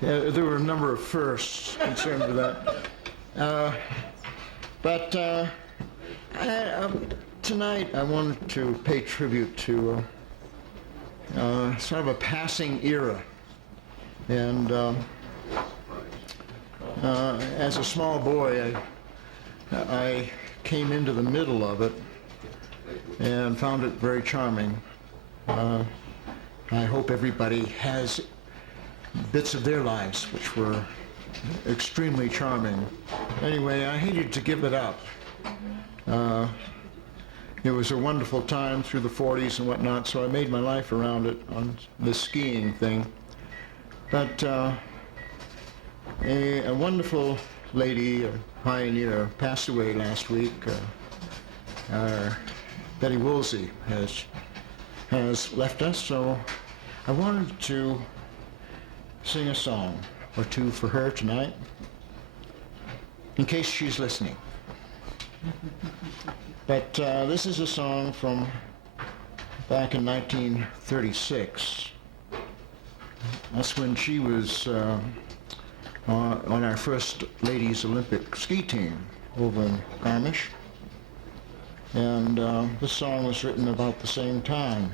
There were a number of firsts concerned with that. But tonight I wanted to pay tribute to sort of a passing era. And as a small boy, I came into the middle of it and found it very charming. I hope everybody has bits of their lives which were extremely charming. Anyway, I hated to give it up. It was a wonderful time through the 40s and whatnot, so I made my life around it on the skiing thing. But a wonderful lady, a pioneer, passed away last week. Betty Woolsey has left us, so I wanted to sing a song or two for her tonight, in case she's listening. But this is a song from back in 1936. That's when she was on our first ladies Olympic ski team over in Garmisch. And this song was written about the same time.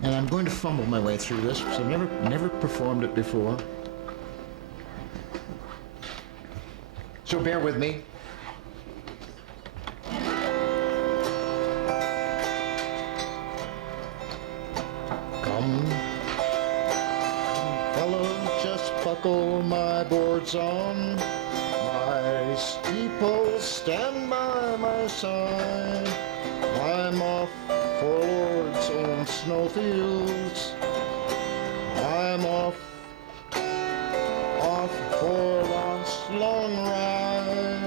And I'm going to fumble my way through this because I've never performed it before. So bear with me. Come, fellows, just buckle my boards on. My ski poles stand by my side. I'm off for Lord's own snowfields. I'm off for Lot's long ride.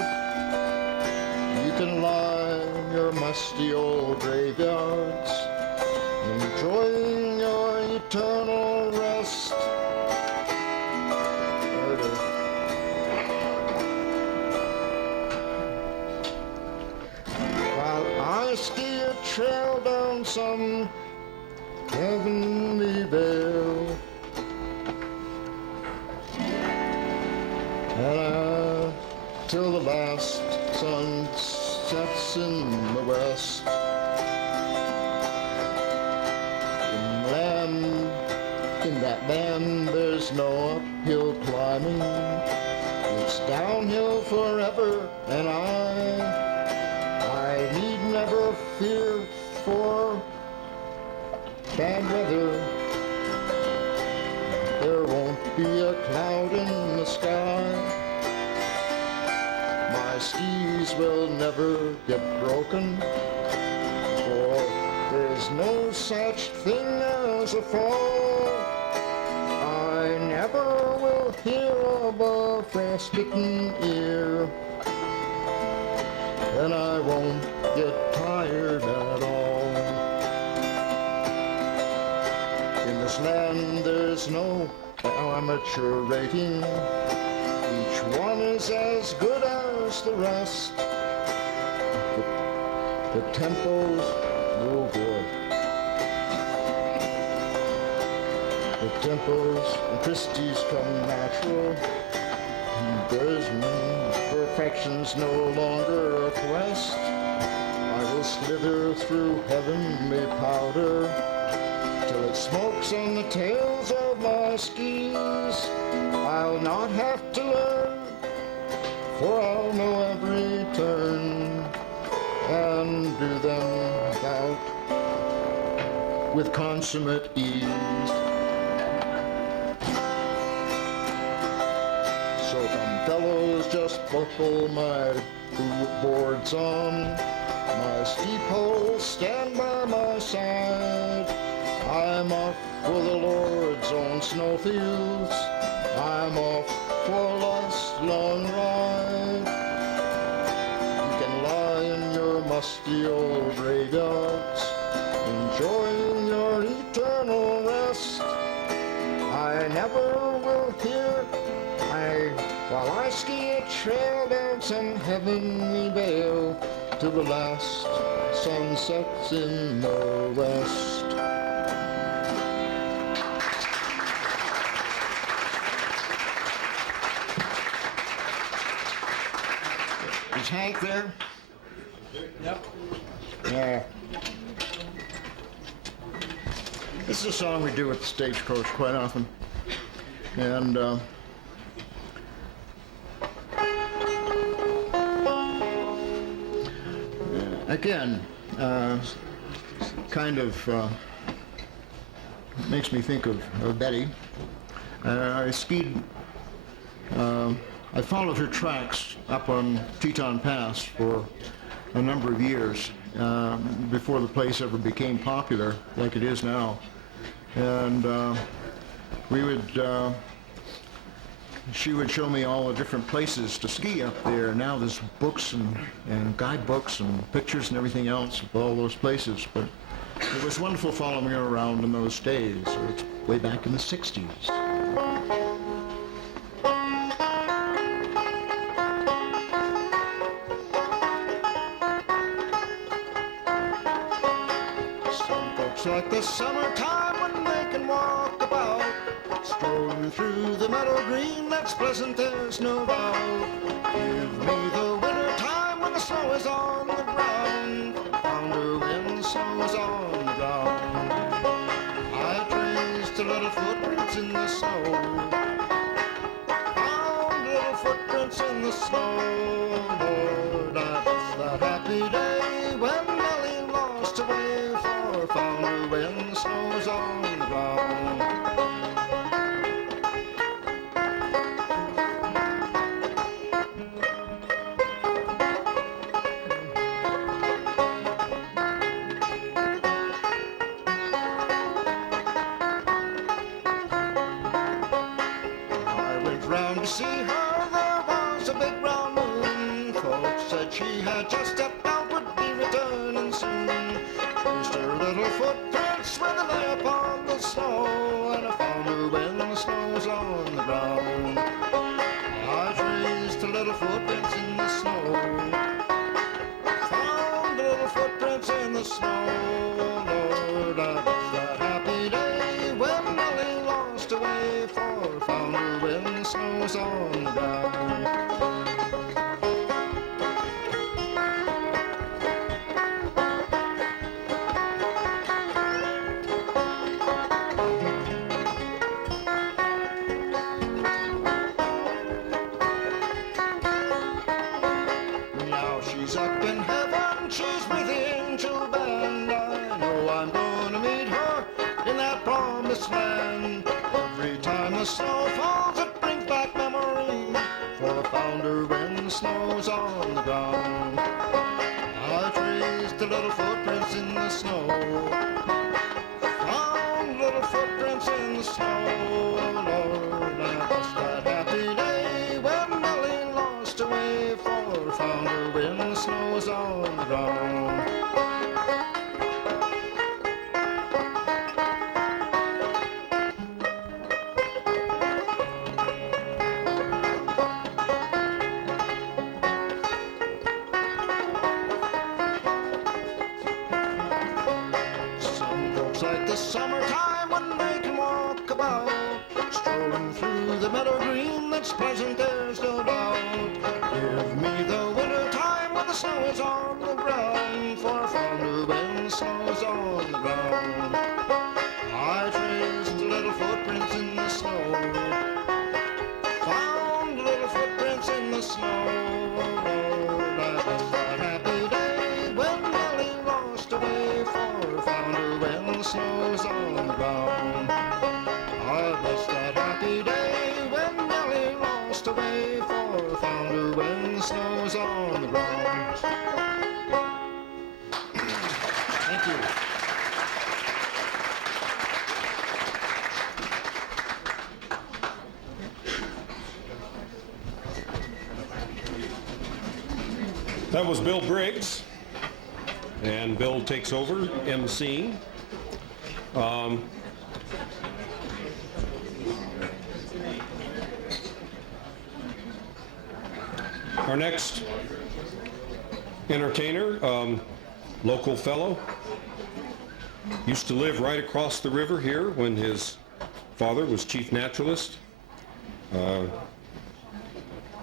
You can lie in your musty old graveyards, enjoying your eternal rest. While I ski a trail down some heavenly vale, and till the last sun sets in the west. In that land there's no uphill climbing, it's downhill forever, and I need never fear for bad weather. There won't be a cloud in the sky. My skis will never get broken, for there's no such thing as a fall. I never will hear of a frostbitten ear, and I won't get tired at all. In this land there's no amateur rating. Each one is as good as the rest. The tempo's no good. The tempos and Christie's come natural. There's perfection's no longer a quest. I will slither through heavenly powder till it smokes on the tails of my skis. I'll not have to learn, for I'll know every turn and do them out with consummate ease. So come fellows, just buckle my boards on. My ski poles stand by my side. I'm off for the Lord's own snowfields. I'm off for Lot's long ride. You can lie in your musty old graveyards, enjoying your eternal rest. I never will hear while I ski a trail down some heavenly vale till the last sun sets in the west. Is Hank there? Yep. Yeah. This is a song we do at the Stagecoach quite often. And again, kind of makes me think of Betty. I skied, I followed her tracks up on Teton Pass for a number of years before the place ever became popular like it is now. And we would, she would show me all the different places to ski up there. Now there's books and guidebooks and pictures and everything else of all those places. But it was wonderful following her around in those days. It's way back in the 60s. Like the summertime when they can walk about, strolling through the meadow green, that's pleasant, there's no doubt. Give me the winter time when the snow is on the ground, founder when the snow is on the ground. I traced the little footprints in the snow, found little footprints in the snow. Lord, I miss that happy day when Nellie lost her way, for found her when the snow was on the ground. I went round to see her, there was a big round moon. Folks said she had just stepped out, would be returning soon. Traced her little footprints when they lay upon the snow, and I found her when the snow was on the ground. I traced her little footprints in the snow, found her little footprints in the snow. Lord, I miss that happy day when Nellie lost her way, for found her when the snow was on the ground. She's up in heaven, she's breathing to bend. I know I'm gonna meet her in that promised land. Every time the snow falls, it brings back memories, for I found her when the snow's on the ground. I traced the little footprints in the snow, found little footprints in the snow. Lord, I miss that happy day when Nellie lost her way, for I found her when the snow was on the ground. Some folks like the summertime when they can walk about, strolling through the meadow green, that's pleasant, there's no doubt. Give me the winter time when the snow is on the ground, for I found her when the snow is on the ground. I traced the little footprints in the snow, found little footprints in the snow. Lord, I miss that happy day when Nellie lost her way, for I found her when the snow is on the ground. I miss that happy day when Nellie lost her way, for I found her when the snow is on the ground. Thank you. That was Bill Briggs, and Bill takes over emceeing. Our next entertainer, local fellow, used to live right across the river here when his father was chief naturalist.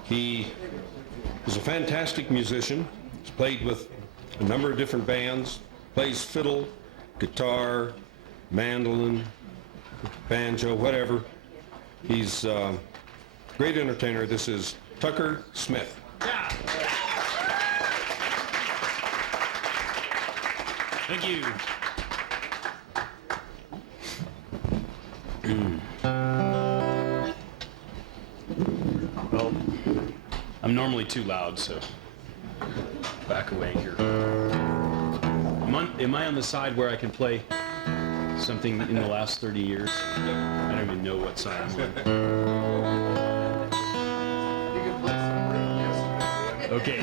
He He's a fantastic musician. He's played with a number of different bands, plays fiddle, guitar, mandolin, banjo, whatever. He's a great entertainer. This is Tucker Smith. Thank you. Well, I'm normally too loud, so back away here. Am I on the side where I can play something in the last 30 years? I don't even know what side I'm on. Okay.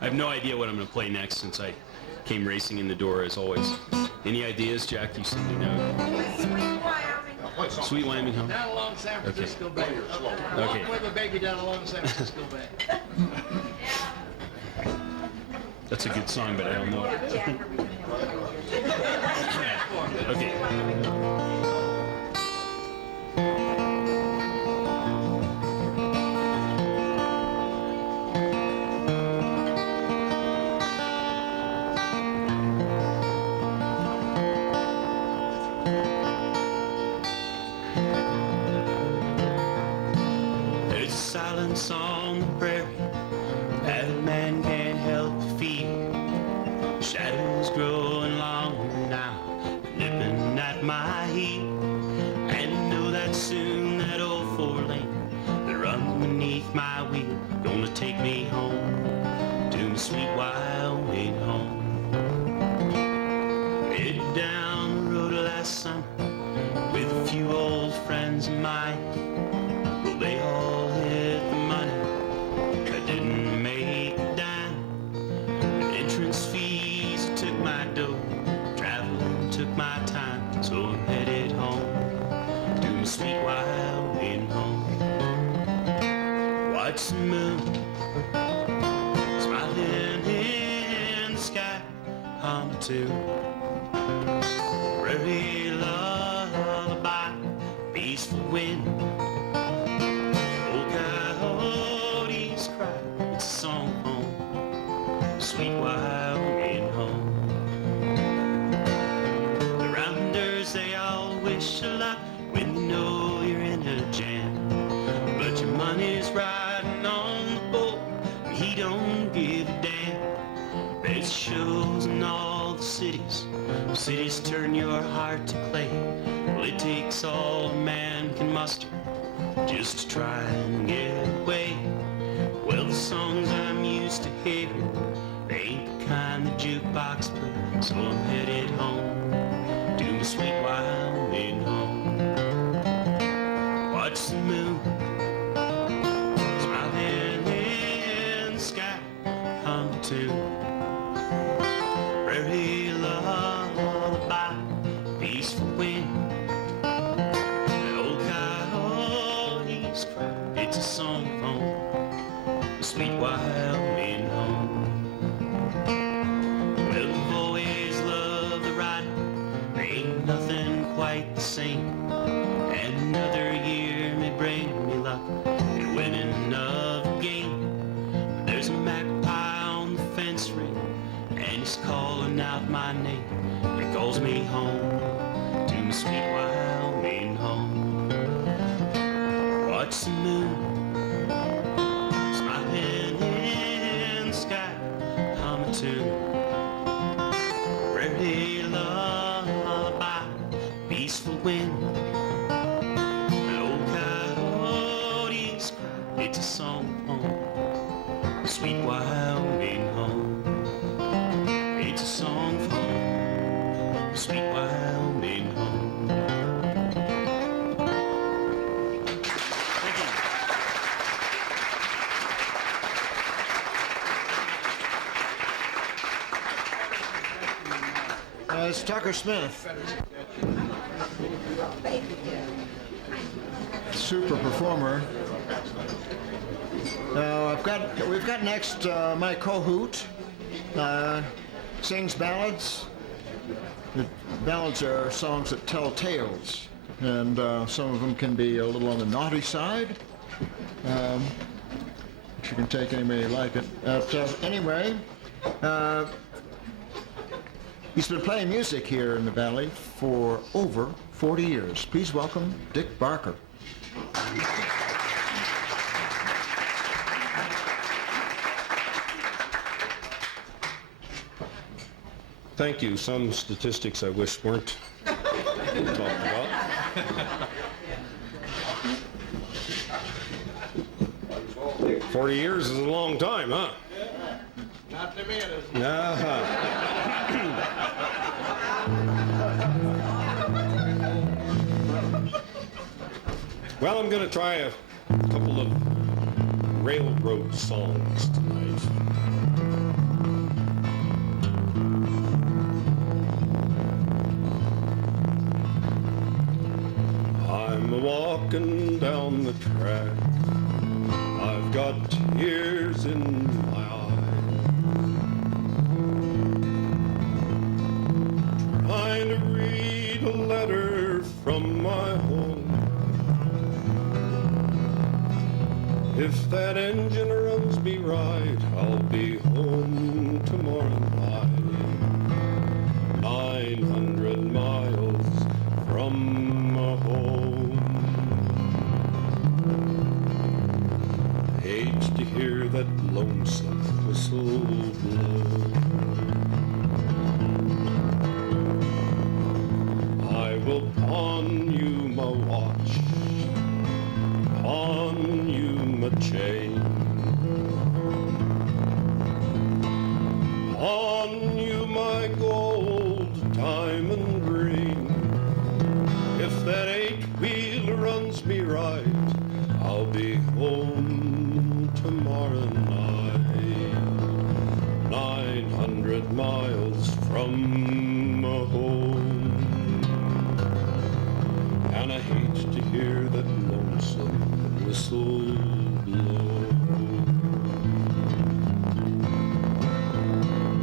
I have no idea what I'm going to play next since I came racing in the door as always. Any ideas, Jack? You seem to know. Sweet Wyoming home. Down along San Francisco Bay. Okay. Walk with a baby down along San Francisco Bay. That's a good song, but I don't know it. Okay. There's silence on the prairie that a man can't help but feel. Shadows growing longer now, nipping at my heel. And I know that soon that old four-lane that runs beneath my wheel gonna take me home to my sweet Wyoming home. Headed down the road last summer with a few old friends of mine. Well, they all hit the money. I didn't make to. Prairie lullaby, peaceful wind. Old coyotes cry, it's a song home, sweet Wyoming home. The rounders, they all wish you luck when they know you're in a jam. But your money's riding on the boat, and he don't give a damn. There's shows in all the cities. Cities turn your heart to clay. Well, it takes all a man can muster just to try and get away. Well, the songs I'm used to hearing, they ain't the kind the jukebox plays. So I'm headed home to my sweet Wyoming home. Watch the moon smiling in the sky, hum a tune. Prairie lullaby, peaceful wind. Old coyotes cry, it's a song of home, the sweet Wyoming home. Well, I've always loved the riding, there ain't nothing quite the same. And another year may bring me luck in winning another game. But there's a magpie on the fence ring, and he's calling out my name. He calls me home to my sweet Wyoming home. Watch the moon smiling in the sky, hum a tune. Prairie lullaby, peaceful wind. Old coyotes cry, it's a song of home, sweet Wyoming home. It's a song of home, sweet Wyoming home. Thank you. It's Tucker Smith. Super performer. Now we've got next my co-Hoot. Sings ballads. The ballads are songs that tell tales, and some of them can be a little on the naughty side. You can take any way you like it. Anyway, he's been playing music here in the Valley for over 40 years. Please welcome Dick Barker. Thank you. Some statistics I wish weren't talked about. "40 years is a long time, huh?" Not to me, it is. Well, I'm going to try a couple of railroad songs tonight. I'm a-walking down the track, I've got tears in my eyes, trying to read a letter from my home. If that engine runs me right, I'll be home tomorrow night. 900 miles from home. Hate to hear that lonesome whistle blow. I will pawn you my watch, pawn you my chain, pawn you my gold, diamond ring. If that eight-wheel runs me right, I'll be home tomorrow night. 900 miles from home. And I hate to hear that lonesome whistle blow.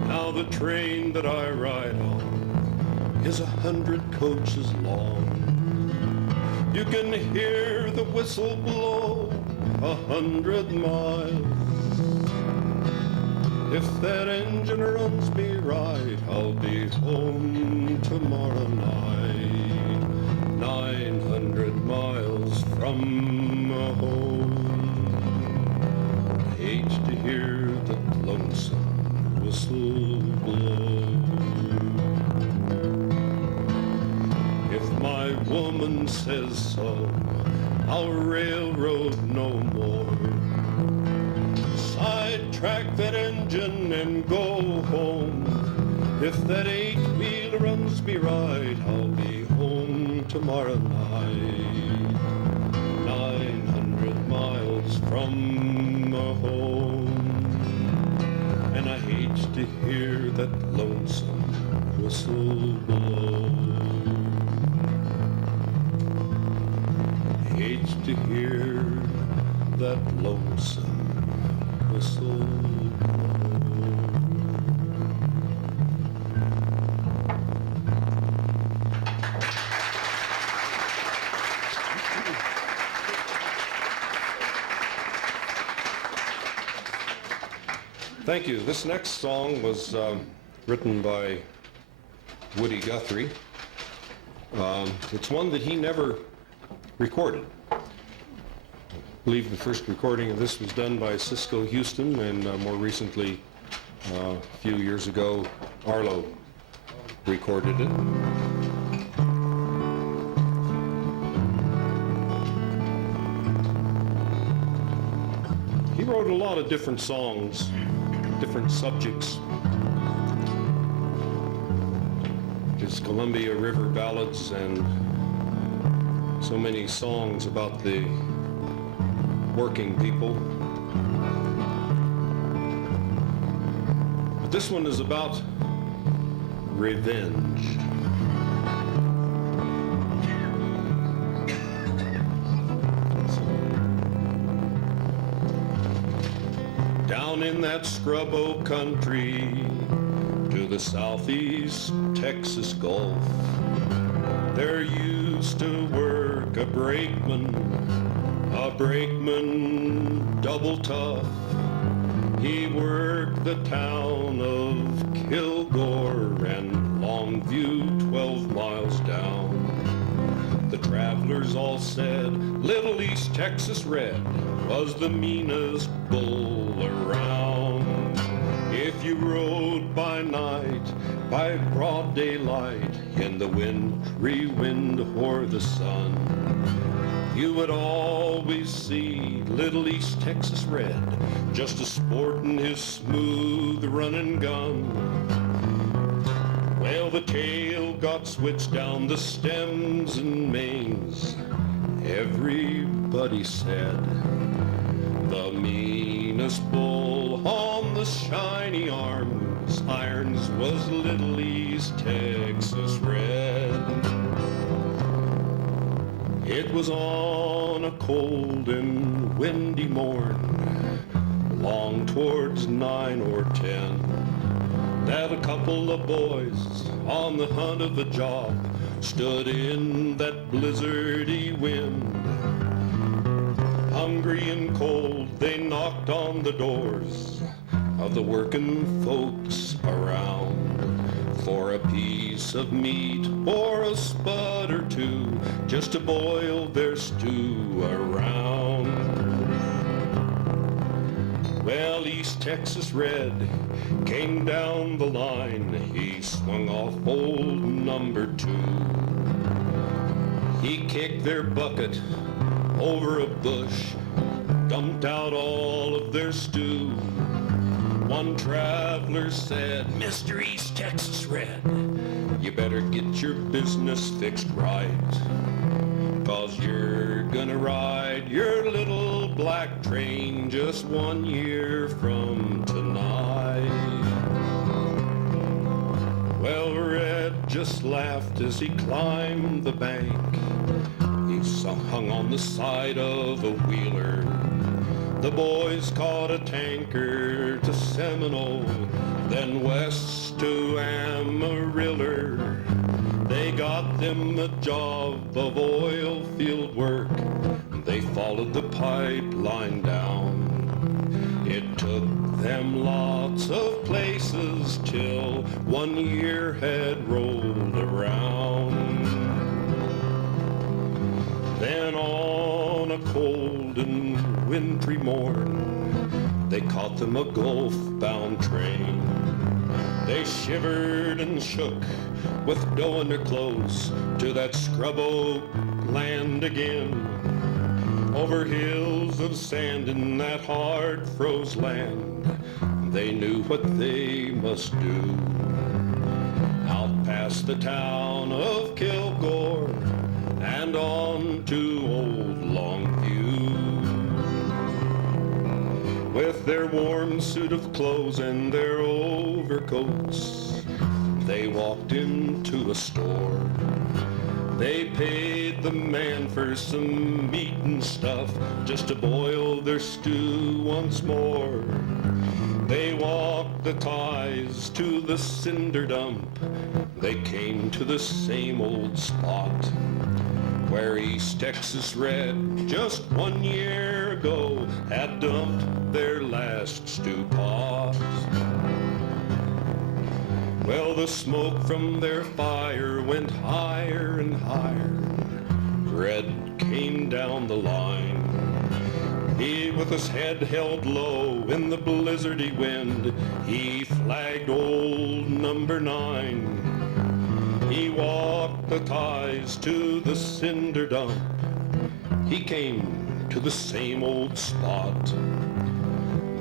Now the train that I ride on is 100 coaches long. You can hear the whistle blow 100 miles. If that engine runs me right, I'll be home tomorrow night. 900 miles from home. I hate to hear that lonesome whistle blow. If my woman says so, I'll railroad no more. Sidetrack that engine and go home. If that 8-wheel runs me right, I'll be home tomorrow night. 900 miles from home. And I hate to hear that lonesome whistle blow. Hate to hear that lonesome whistle blow. Thank you. This next song was written by Woody Guthrie. It's one that he never recorded. I believe the first recording of this was done by Cisco Houston, and more recently, a few years ago, Arlo recorded it. He wrote a lot of different songs, different subjects. His Columbia River ballads and so many songs about the working people. But this one is about revenge. Down in that scrub-o country to the southeast Texas Gulf, there used to work a brakeman double tough. He worked the town of Kilgore and Longview 12 miles down. The travelers all said Little East Texas Red was the meanest bull around. If you rode by night, by broad daylight, in the wintry wind or the sun, you would always see Little East Texas Red just a-sportin' his smooth running gun. Well, the tail got switched down the stems and mains. Everybody said the meanest bull on the shiny irons was Little East Texas Red. It was on a cold and windy morn, long towards 9 or 10, that a couple of boys on the hunt of a job stood in that blizzardy wind. Hungry and cold, they knocked on the doors of the working folks around for a piece of meat or a spud or two, just to boil their stew around. Well, East Texas Red came down the line. He swung off old number 2. He kicked their bucket over a bush, dumped out all of their stew. One traveler said, Mr. East Texas Red, you better get your business fixed right, 'cause you're gonna ride your little black train just 1 year from tonight. Well, Red just laughed as he climbed the bank. He hung on the side of a wheeler. The boys caught a tanker to Seminole, then west to Amarillo. They got them a job of oil field work. They followed the pipeline down. It took them lots of places till 1 year had rolled around. Then on a cold and wintry morn, they caught them a Gulf-bound train. They shivered and shook with dough in their clothes to that scrub-oak land again. Over hills of sand in that hard froze land, they knew what they must do. Out past the town of Kilgore and on to old Longview. With their warm suit of clothes and their overcoats, they walked into a store. They paid the man for some meat and stuff just to boil their stew once more. They walked the ties to the cinder dump. They came to the same old spot where East Texas Red just 1 year ago had dumped their last stew pot. Well, the smoke from their fire went higher and higher. Red came down the line. He, with his head held low in the blizzardy wind, he flagged old number 9. He walked the ties to the cinder dump. He came to the same old spot.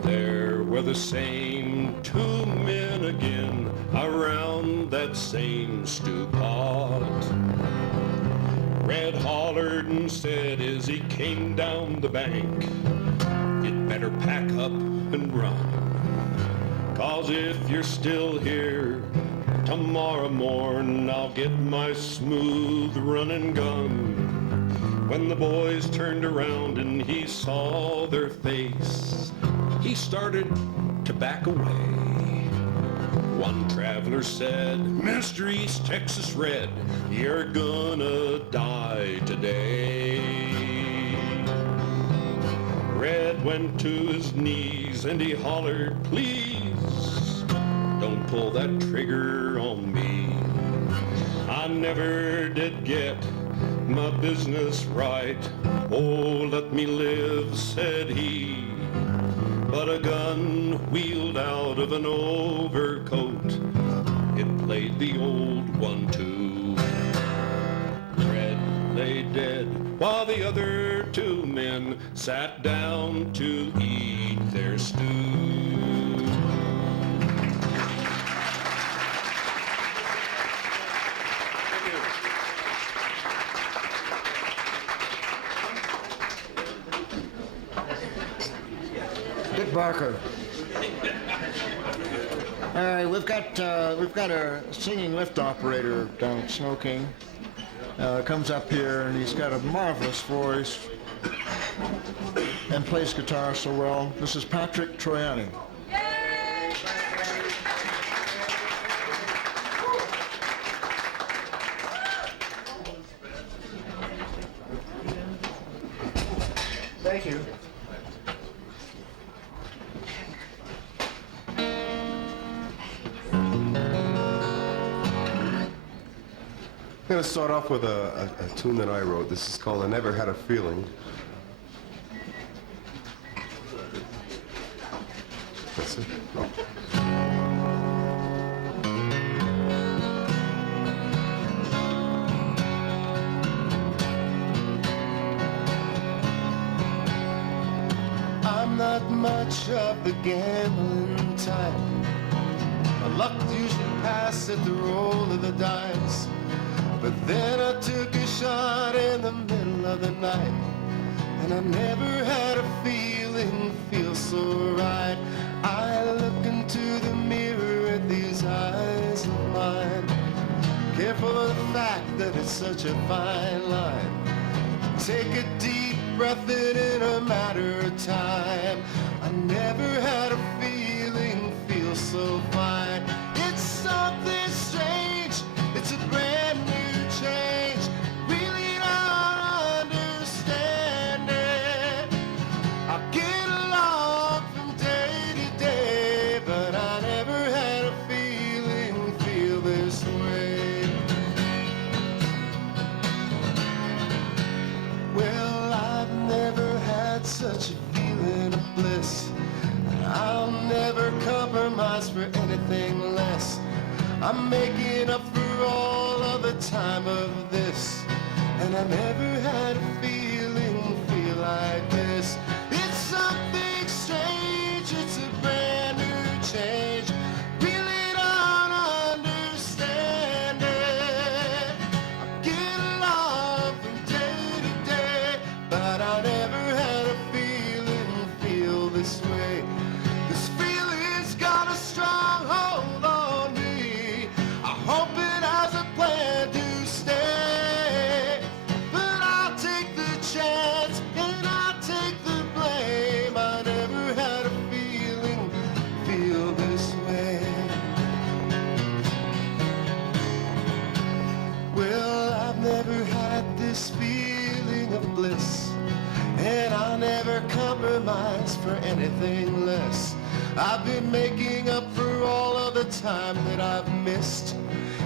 There were the same 2 men again around that same stew pot. Red hollered and said as he came down the bank, "You'd better pack up and run, 'cause if you're still here tomorrow morn, I'll get my smooth running gun." When the boys turned around and he saw their face, he started to back away. One traveler said, "Mr. East Texas Red, you're gonna die today." Red went to his knees and he hollered, "Please, don't pull that trigger on me. I never did get my business right. Oh, let me live," said he. But a gun wheeled out of an overcoat. It played the old 1-2. Red lay dead while the other 2 men sat down to eat their stew. Dick Barker. All right, we've got our singing lift operator down at Snow King. Comes up here and he's got a marvelous voice and plays guitar so well. This is Patrick Troiani. Thank you. I'm going to start off with a tune that I wrote. This is called "I Never Had a Feeling." That's it. I'm not much of the gambling type. My luck usually passes at the roll of the dice. But then I took a shot in the middle of the night, and I never had a feeling feel so right. I look into the mirror at these eyes of mine, careful of the fact that it's such a fine line. Take a deep breath in a matter of time. I never had a feeling I'm making up for all of the time of this, and I never had a feeling feel like this. It's something strange, it's a brand new change. Really don't understand it. I get along from day to day, but I never had a feeling feel this way. This feeling's got a strong hold on me. I hope it has a plan to stay, but I'll take the chance and I'll take the blame. I never had a feeling feel this way. Well, I've never had this feeling of bliss, and I'll never compromise for anything less. I've been making up for all of the time that I've missed,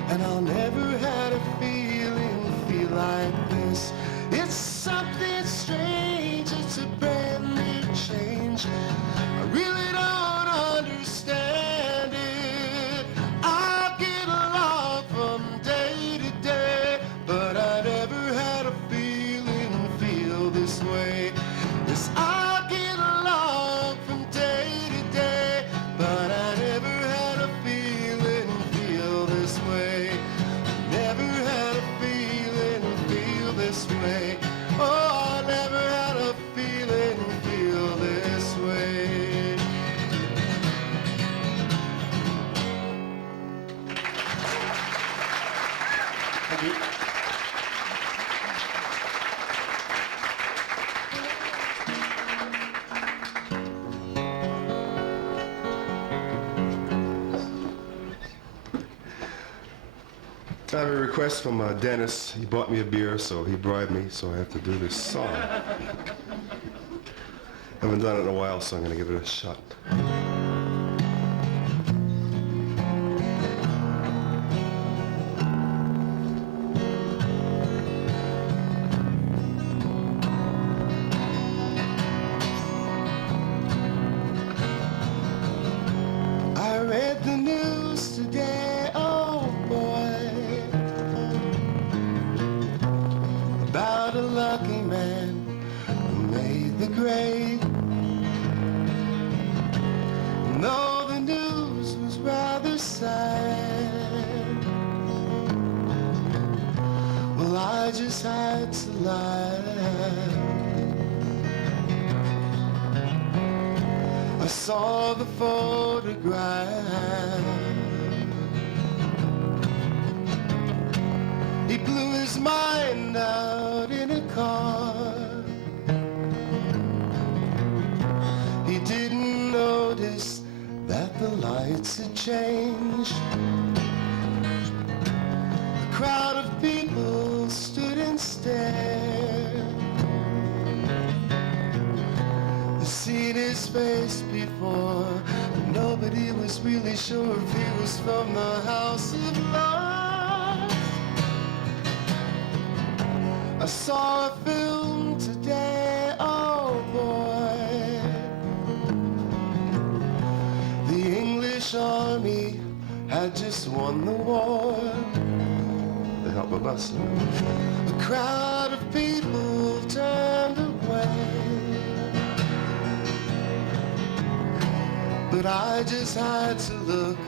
and I'll never had a feeling feel like this. It's something strange, it's a brand new change. I really don't understand it. I get along from day to day, but I never had a feeling feel this way. Yes, I get along from day to day, but I never had a feeling feel this way. Never had a feeling feel this way. Oh, I never had a feeling feel this way. Thank you. I have a request from Dennis. He bought me a beer, so he bribed me, so I have to do this song. Haven't done it in a while, so I'm going to give it a shot. I read the news today, oh boy, about a lucky man who made the grade. And though the news was rather sad, well, I just had to laugh. I saw the photograph. He blew his mind out in a car. He didn't notice that the lights had changed. A crowd of people stood and stared. I'd seen his face before, but nobody was really sure if he was from the House of Lords. I saw a film today, oh boy. The English army had just won the war. The help of us. A crowd of people turned away, but I just had to look,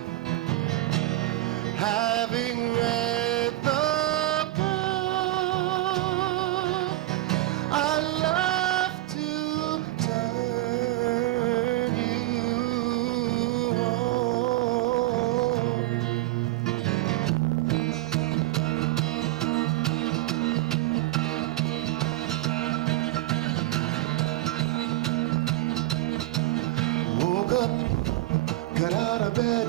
having read the book. I love to turn you on. Woke up, got out of bed,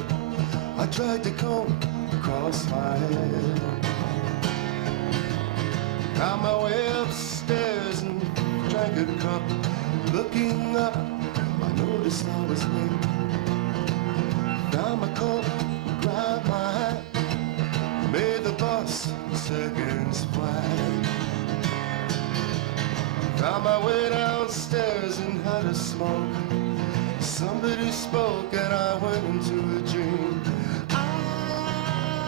I tried to comb across my head. Found my way upstairs and drank a cup. Looking up, I noticed I was late. Found my coat, grabbed my hat, made the bus seconds flat. Found my way downstairs and had a smoke. Somebody spoke and I went into a dream. I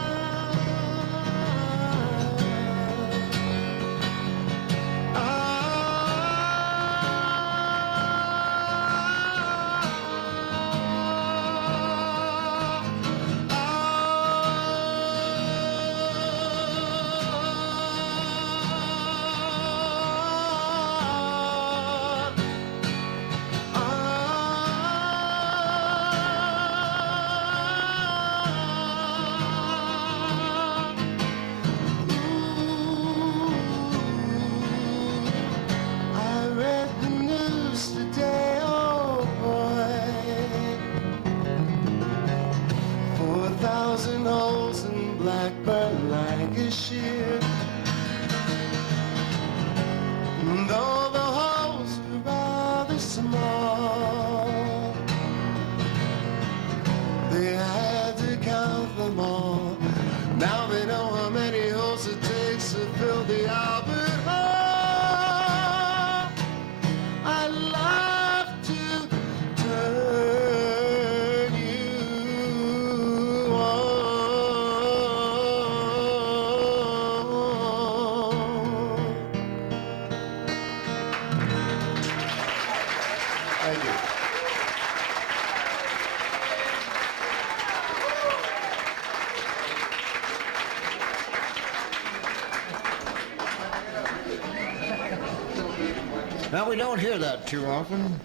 Now, we don't hear that too often.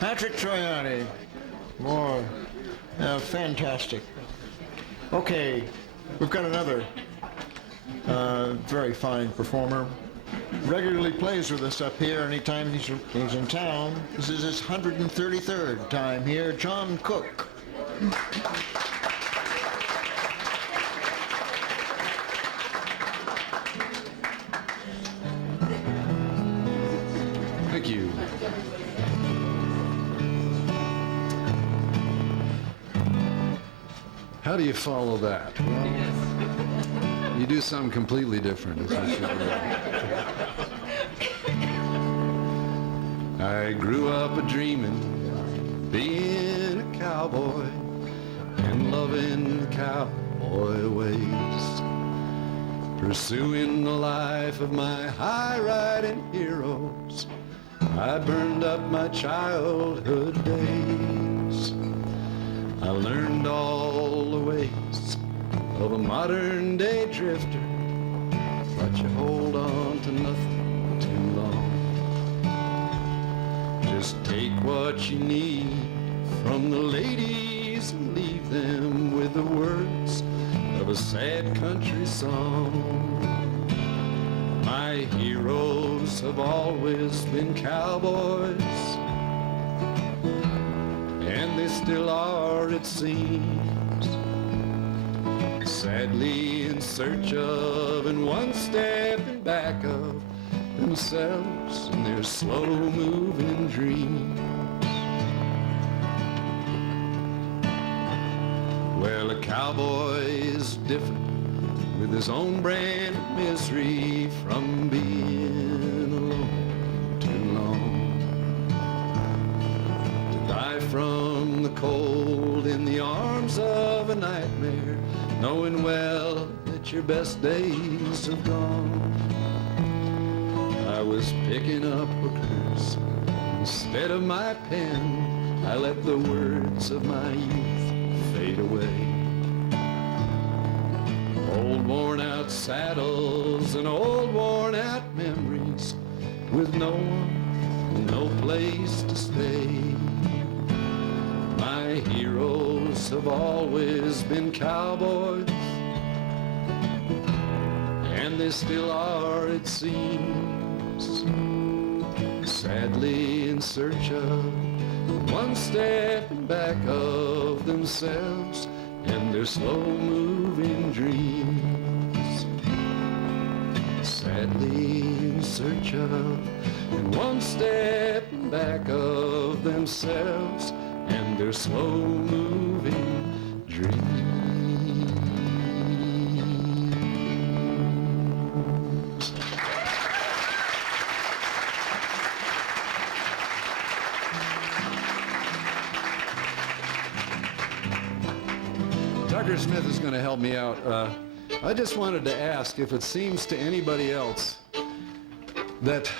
Patrick Troiani. Boy, fantastic. Okay, we've got another very fine performer. Regularly plays with us up here anytime he's in town. This is his 133rd time here, John Cook. Thank you. How do you follow that? Well, you do something completely different. Is what you do. I grew up a-dreaming, being a cowboy and loving the cowboy ways, pursuing the life of my high-riding heroes. I burned up my childhood days. I learned all the ways of a modern-day drifter, but you hold on to nothing too long. Just take what you need from the ladies and leave them with the words of a sad country song. My heroes have always been cowboys, and they still are, it seems, sadly in search of and one step in back of themselves and their slow-moving dreams. Well, a cowboy is different with his own brand of misery from being alone too long. To die from the cold in the arms of a nightmare, knowing well that your best days have gone. I was picking up hookers instead of my pen. I let the words of my youth fade away. Old worn-out saddles and old worn-out memories with no one, no place to stay. My heroes have always been cowboys, and they still are, it seems, sadly in search of one step in back of themselves and their slow-moving dreams. Sadly in search of and one step in back of themselves and their slow-moving dreams. Tucker Smith is going to help me out. I just wanted to ask if it seems to anybody else that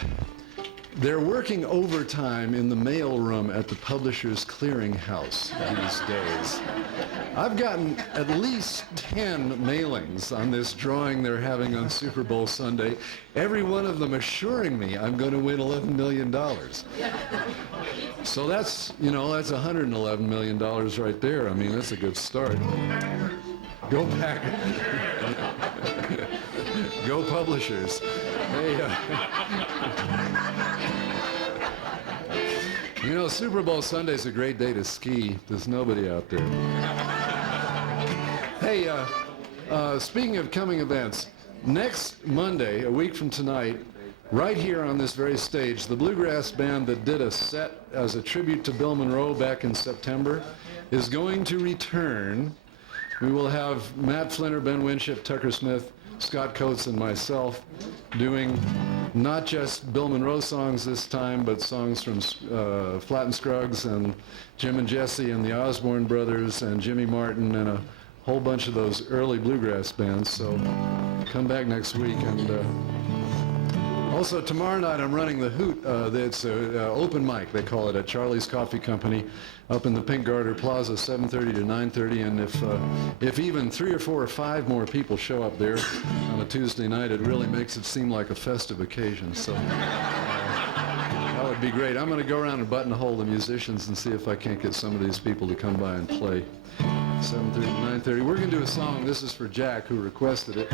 they're working overtime in the mailroom at the Publishers Clearinghouse these days. I've gotten at least 10 mailings on this drawing they're having on Super Bowl Sunday, every one of them assuring me I'm going to win $11 million. So that's, you know, that's $111 million right there. I mean, that's a good start. Go back. Go Publishers. Hey, you know, Super Bowl Sunday's a great day to ski. There's nobody out there. Hey, speaking of coming events, next Monday, a week from tonight, right here on this very stage, the bluegrass band that did a set as a tribute to Bill Monroe back in September is going to return. We will have Matt Flinter, Ben Winship, Tucker Smith, Scott Coates, and myself doing not just Bill Monroe songs this time, but songs from Flatt and Scruggs and Jim and Jesse and the Osborne Brothers and Jimmy Martin and a whole bunch of those early bluegrass bands. So come back next week. And also tomorrow night I'm running the Hoot. It's an open mic, they call it, at Charlie's Coffee Company up in the Pink Garter Plaza, 7:30 to 9:30. And if even 3 or 4 or 5 more people show up there on a Tuesday night, it really makes it seem like a festive occasion. So would be great. I'm going to go around and buttonhole the musicians and see if I can't get some of these people to come by and play. 7:30 to 9:30. We're going to do a song. This is for Jack, who requested it.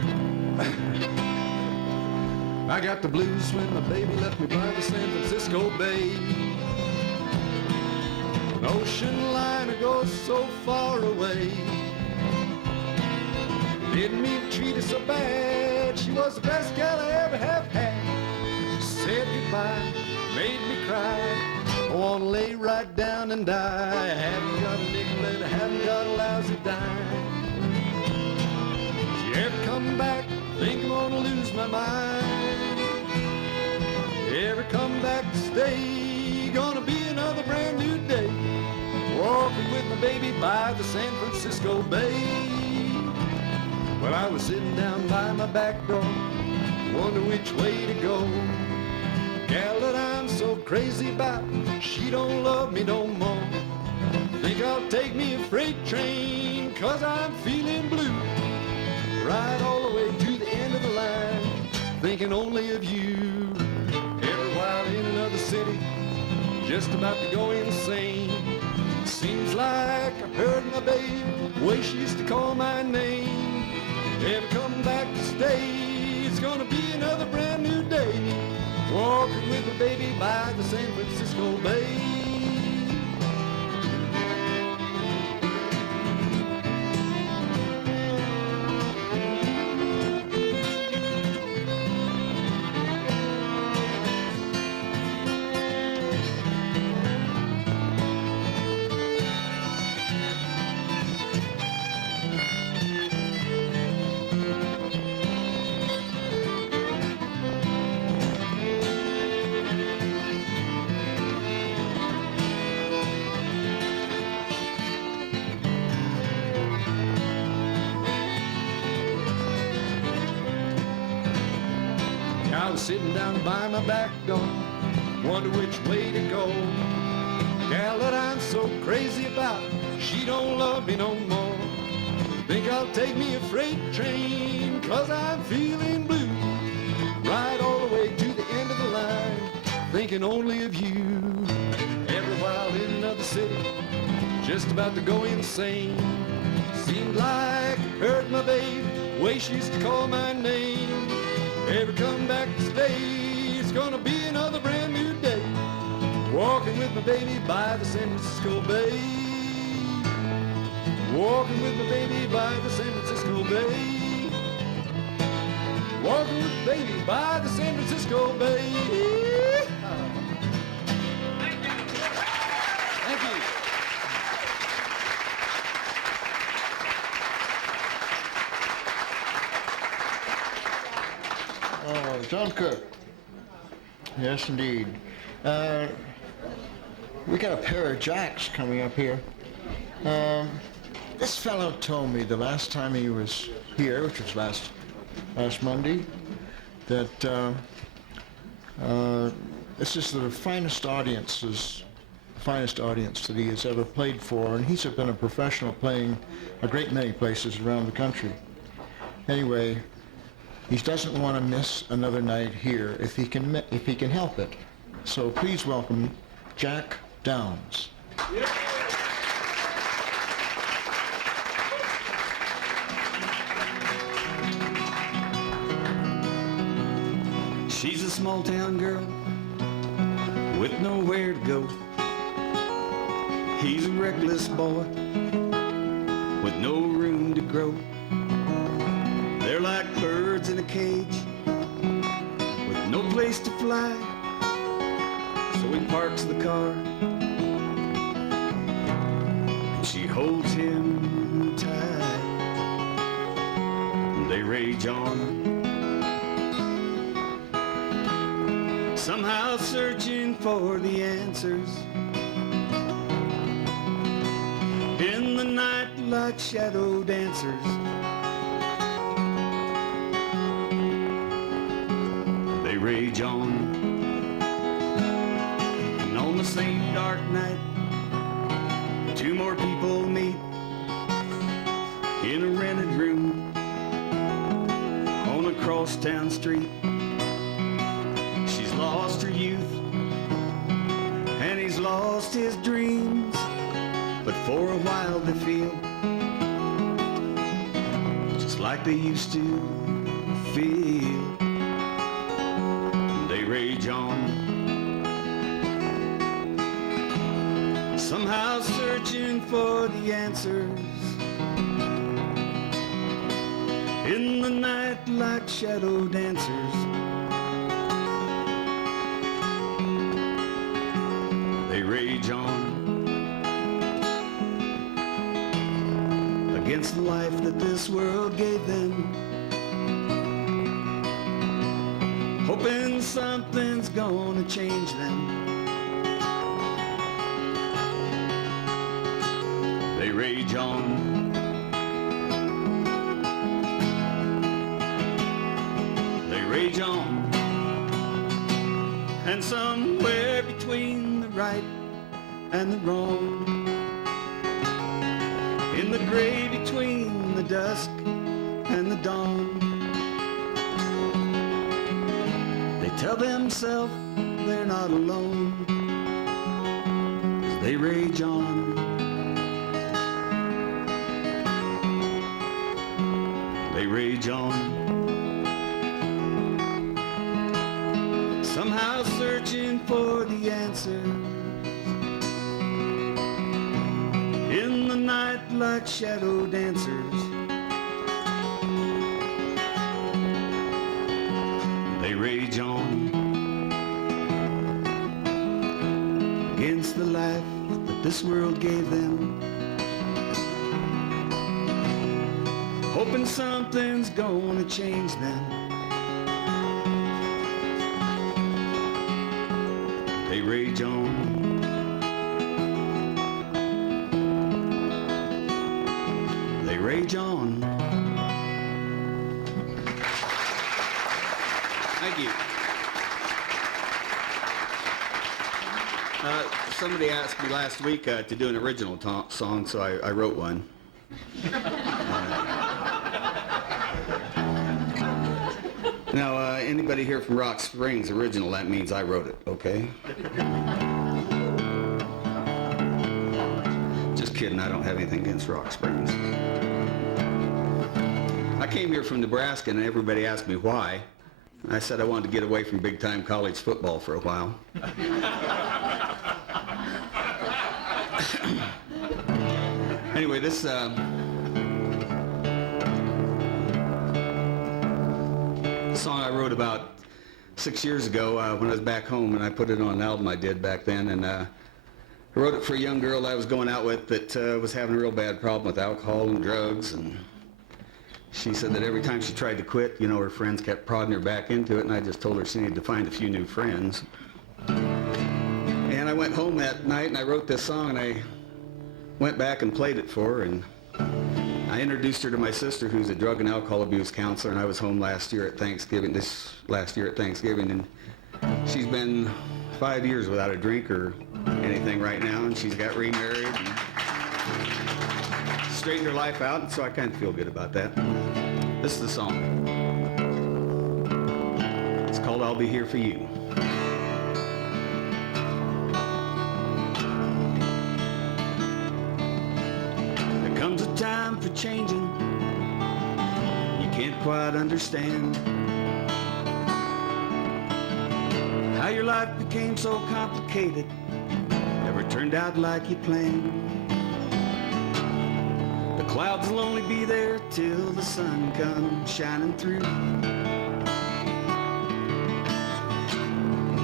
I got the blues when my baby left me by the San Francisco Bay. An ocean liner goes so far away. Didn't mean to treat her so bad. She was the best gal I ever have had. Said goodbye, made me cry. I want to lay right down and die. I haven't got a nickel and I haven't got a lousy dime. She ever come back, think I'm gonna lose my mind. Ever come back to stay, gonna be another brand new day. Walking with my baby by the San Francisco Bay. Well, I was sitting down by my back door, wonder which way to go. Gal that I'm so crazy about, she don't love me no more. Think I'll take me a freight train, 'cause I'm feeling blue. Ride all the way to the end of the line, thinking only of you. Every while in another city, just about to go insane. Seems like I've heard my babe, the way she used to call my name. Ever come back to stay, it's gonna be another brand new day. Walking with my baby by the San Francisco Bay. I was sitting down by my back door, wonder which way to go. Gal that I'm so crazy about, she don't love me no more. Think I'll take me a freight train, 'cause I'm feeling blue. Ride all the way to the end of the line, thinking only of you. Every while in another city, just about to go insane. Seemed like I heard my babe, the way she used to call my name. Ever come back to stay, it's gonna be another brand new day. Walking with my baby by the San Francisco Bay. Walking with my baby by the San Francisco Bay. Walking with my baby by the San Francisco Bay. Thank you. John Cook. Yes, indeed. We got a pair of jacks coming up here. This fellow told me the last time he was here, which was last Monday, that this is the finest audience that he has ever played for, and he's been a professional playing a great many places around the country. Anyway, he doesn't want to miss another night here if he can help it. So please welcome Jack Downs. Yeah. She's a small town girl with nowhere to go. He's a reckless boy with no room to grow. They're like birds in a cage with no place to fly. So he parks the car and she holds him tight. And they rage on, somehow searching for the answers in the night like shadow dancers. They rage on, and on the same dark night, two more people meet in a rented room on a crosstown street. She's lost her youth he's lost his dreams, but for a while they feel just like they used to feel. They rage on, somehow searching for the answers in the night like shadow dancers. They rage on against the life that this world gave them, hoping something's gonna change them. They rage on, they rage on, and somewhere between the right and the wrong, in the gray between the dusk and the dawn, they tell themselves they're not alone, as they rage on. They rage on, somehow searching for the answer in the night like shadow dancers. They rage on against the life that this world gave them, hoping something's gonna change them. They rage on, they rage on. Thank you. Somebody asked me last week to do an original song, so I wrote one. Now, anybody here from Rock Springs original, that means I wrote it, okay? Just kidding, I don't have anything against Rock Springs. I came here from Nebraska and everybody asked me why. I said I wanted to get away from big-time college football for a while. Anyway, this song I wrote about 6 years ago when I was back home, and I put it on an album I did back then, and I wrote it for a young girl I was going out with that was having a real bad problem with alcohol and drugs, and she said that every time she tried to quit, you know, her friends kept prodding her back into it, and I just told her she needed to find a few new friends. And I went home that night and I wrote this song, and I went back and played it for her, and I introduced her to my sister, who's a drug and alcohol abuse counselor, and I was home last year at Thanksgiving, and she's been 5 years without a drink or anything right now, and she's got remarried and straightened her life out, and so I kind of feel good about that. This is the song. It's called I'll Be Here For You. There comes a time for changing you can't quite understand, how your life became so complicated, never turned out like you planned. The clouds will only be there till the sun comes shining through.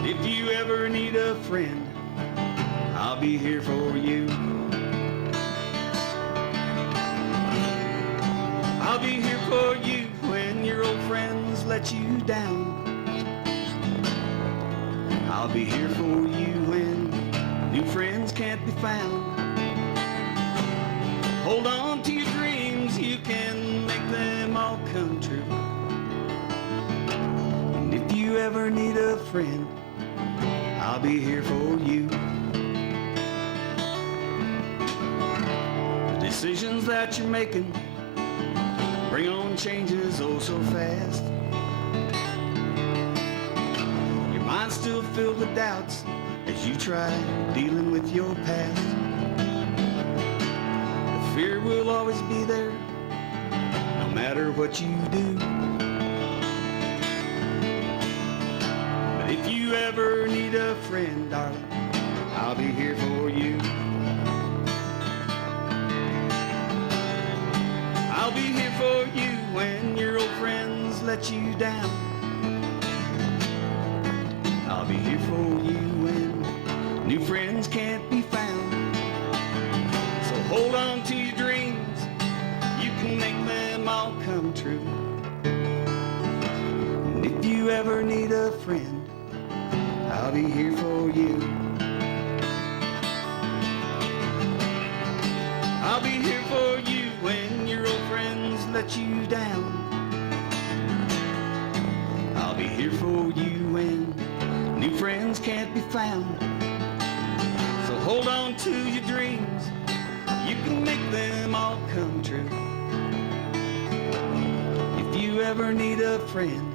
If you ever need a friend, I'll be here for you. I'll be here for you when your old friends let you down. I'll be here for you when new friends can't be found. Hold on to your dreams, you can make them all come true. And if you ever need a friend, I'll be here for you. The decisions that you're making bring on changes oh so fast. Your mind's still filled with doubts as as you try dealing with your past. The fear will always be there, no matter what you do. But if you ever need a friend, darling, I'll be here for you. I'll be here for you when your old friends let you down. I'll be here for you when new friends can't be found. So hold on to your dreams, you can make them all come true. And if you ever need a friend, I'll be here for you. I'll be here for you when your old friends let you down. I'll be here for you when new friends can't be found. So hold on to your dreams, you can make them all come true. If you ever need a friend,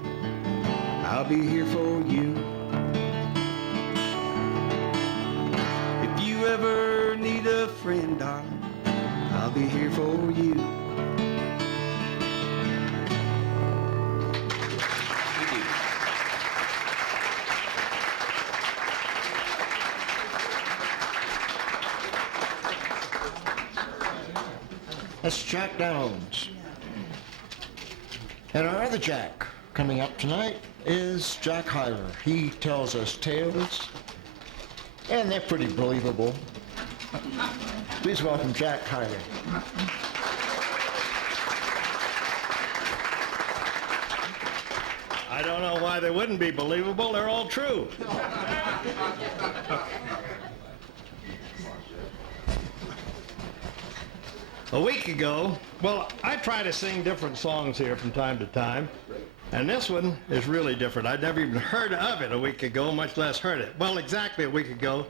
I'll be here for you. If you ever need a friend, darling, I'll be here for you. Thank you. That's Jack Downs. And our other Jack coming up tonight is Jack Hyler. He tells us tales, and they're pretty believable. Please welcome Jack Hyler. I don't know why they wouldn't be believable. They're all true. A week ago, well, I try to sing different songs here from time to time, and this one is really different. I'd never even heard of it a week ago, much less heard it. Well, exactly a week ago,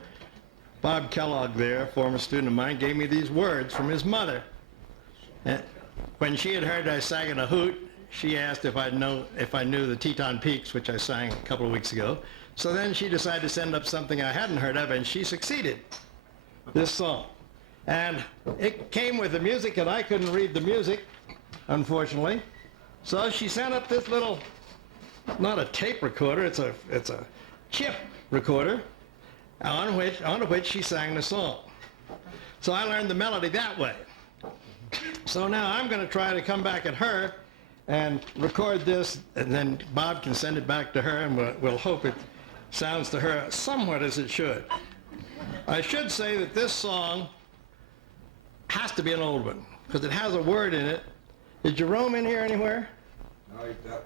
Bob Kellogg there, a former student of mine, gave me these words from his mother. And when she had heard I sang in a Hoot, she asked if I knew the Teton Peaks, which I sang a couple of weeks ago. So then she decided to send up something I hadn't heard of, and she succeeded. This song. And it came with the music, and I couldn't read the music, unfortunately. So she sent up this little, not a tape recorder, it's a chip recorder, onto which she sang the song. So I learned the melody that way. So now I'm going to try to come back at her and record this, and then Bob can send it back to her, and we'll hope it sounds to her somewhat as it should. I should say that this song has to be an old one, because it has a word in it. Is Jerome in here anywhere? No, he's back.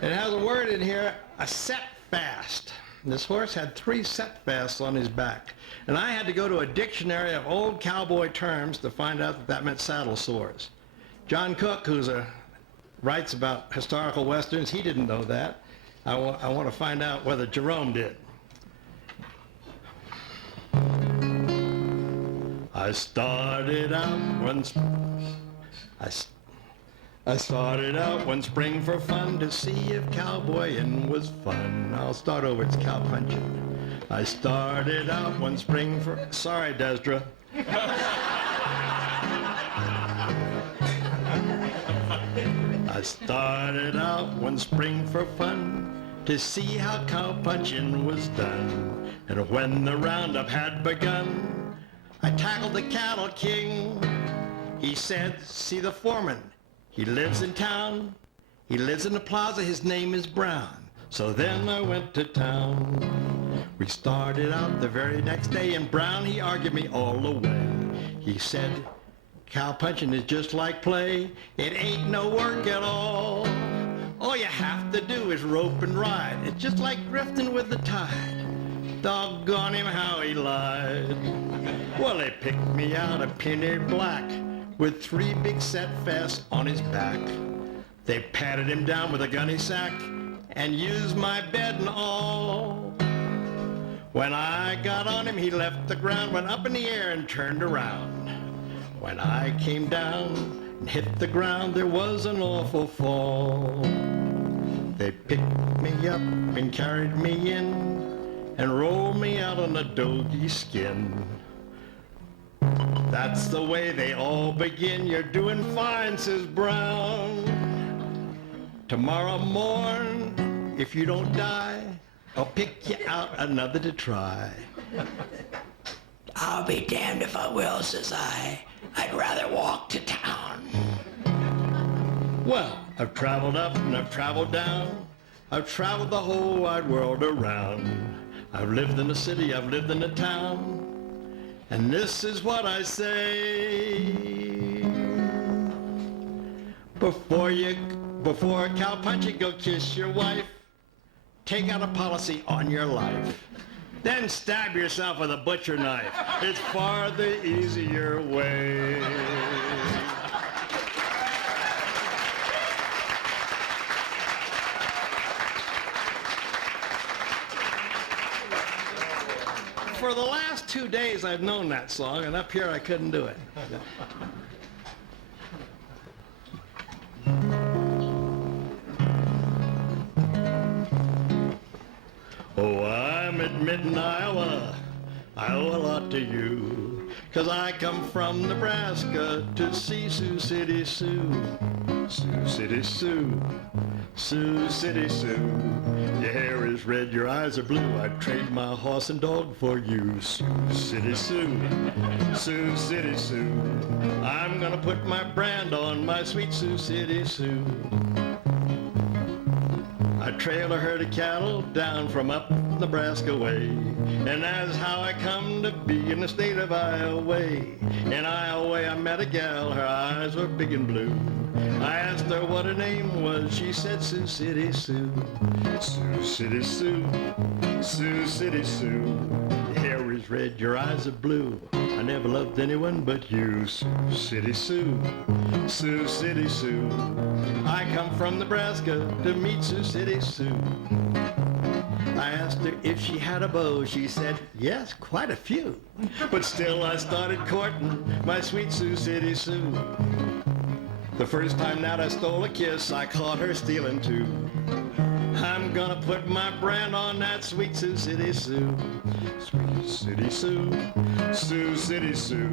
It has a word in here, a set fast. This horse had 3 set fasts on his back. And I had to go to a dictionary of old cowboy terms to find out that meant saddle sores. John Cook, who writes about historical westerns, he didn't know that. I want to find out whether Jerome did. I started out one spring for fun to see if cowboying was fun. I'll start over, it's cow punching. I started out one spring for... Sorry, Desdra. I started out one spring for fun to see how cow punching was done. And when the roundup had begun, I tackled the cattle king. He said, see the foreman. He lives in town. He lives in the plaza. His name is Brown. So then I went to town. We started out the very next day, and Brown, he argued me all the way. He said, cow punching is just like play. It ain't no work at all. All you have to do is rope and ride. It's just like drifting with the tide. Doggone him how he lied. Well, they picked me out a penny black with 3 big set fasts on his back. They patted him down with a gunny sack and used my bed and all. When I got on him, he left the ground, went up in the air and turned around. When I came down and hit the ground, there was an awful fall. They picked me up and carried me in, and roll me out on a doggy skin. That's the way they all begin. You're doing fine, says Brown. Tomorrow morn, if you don't die, I'll pick you out another to try. I'll be damned if I will, says I. I'd rather walk to town. Well, I've traveled up and I've traveled down. I've traveled the whole wide world around. I've lived in the city, I've lived in the town. And this is what I say. Before a cowpunch, you go kiss your wife. Take out a policy on your life. Then stab yourself with a butcher knife. It's far the easier way. For the last 2 days I've known that song, and up here I couldn't do it. Oh, I'm admitting Iowa, I owe a lot to you, 'cause I come from Nebraska to see Sioux City Sue. Sioux City Sue, Sioux City Sue. Your hair is red, your eyes are blue. I'd trade my horse and dog for you. Sioux City Sue, Sioux City Sue. I'm gonna put my brand on my sweet Sioux City Sue. I trail a herd of cattle down from up Nebraska way, and that's how I come to be in the state of Iowa. In Iowa I met a gal, her eyes were big and blue. I asked her what her name was, she said Sioux City Sue. Sioux City Sue, Sioux City Sue. Your hair is red, your eyes are blue. I never loved anyone but you. Sioux City Sue, Sioux City Sue. I come from Nebraska to meet Sioux City Sue. I asked her if she had a beau. She said, yes, quite a few. But still I started courting my sweet Sioux City Sue. The first time that I stole a kiss, I caught her stealing too. I'm gonna put my brand on that sweet Sioux City Sue. Sweet City Sue, Sioux City Sue.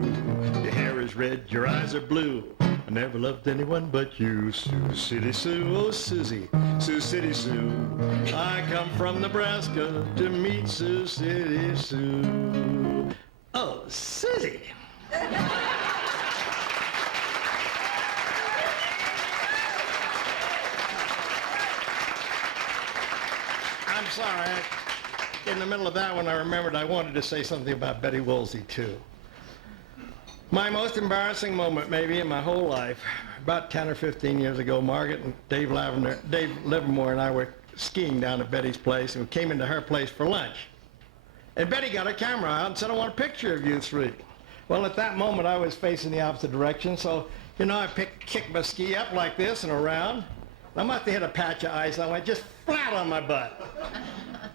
Your hair is red, your eyes are blue. I never loved anyone but you. Sioux City Sue, oh Susie, Sioux City Sue. I come from Nebraska to meet Sioux City Sue. Oh, Susie. I'm sorry. In the middle of that one, I remembered I wanted to say something about Betty Woolsey, too. My most embarrassing moment, maybe, in my whole life, about 10 or 15 years ago, Margaret and Dave Livermore and I were skiing down at Betty's place, and we came into her place for lunch. And Betty got her camera out and said, I want a picture of you three. Well, at that moment, I was facing the opposite direction, so, you know, I kicked my ski up like this and around. I must have hit a patch of ice. I went just flat on my butt.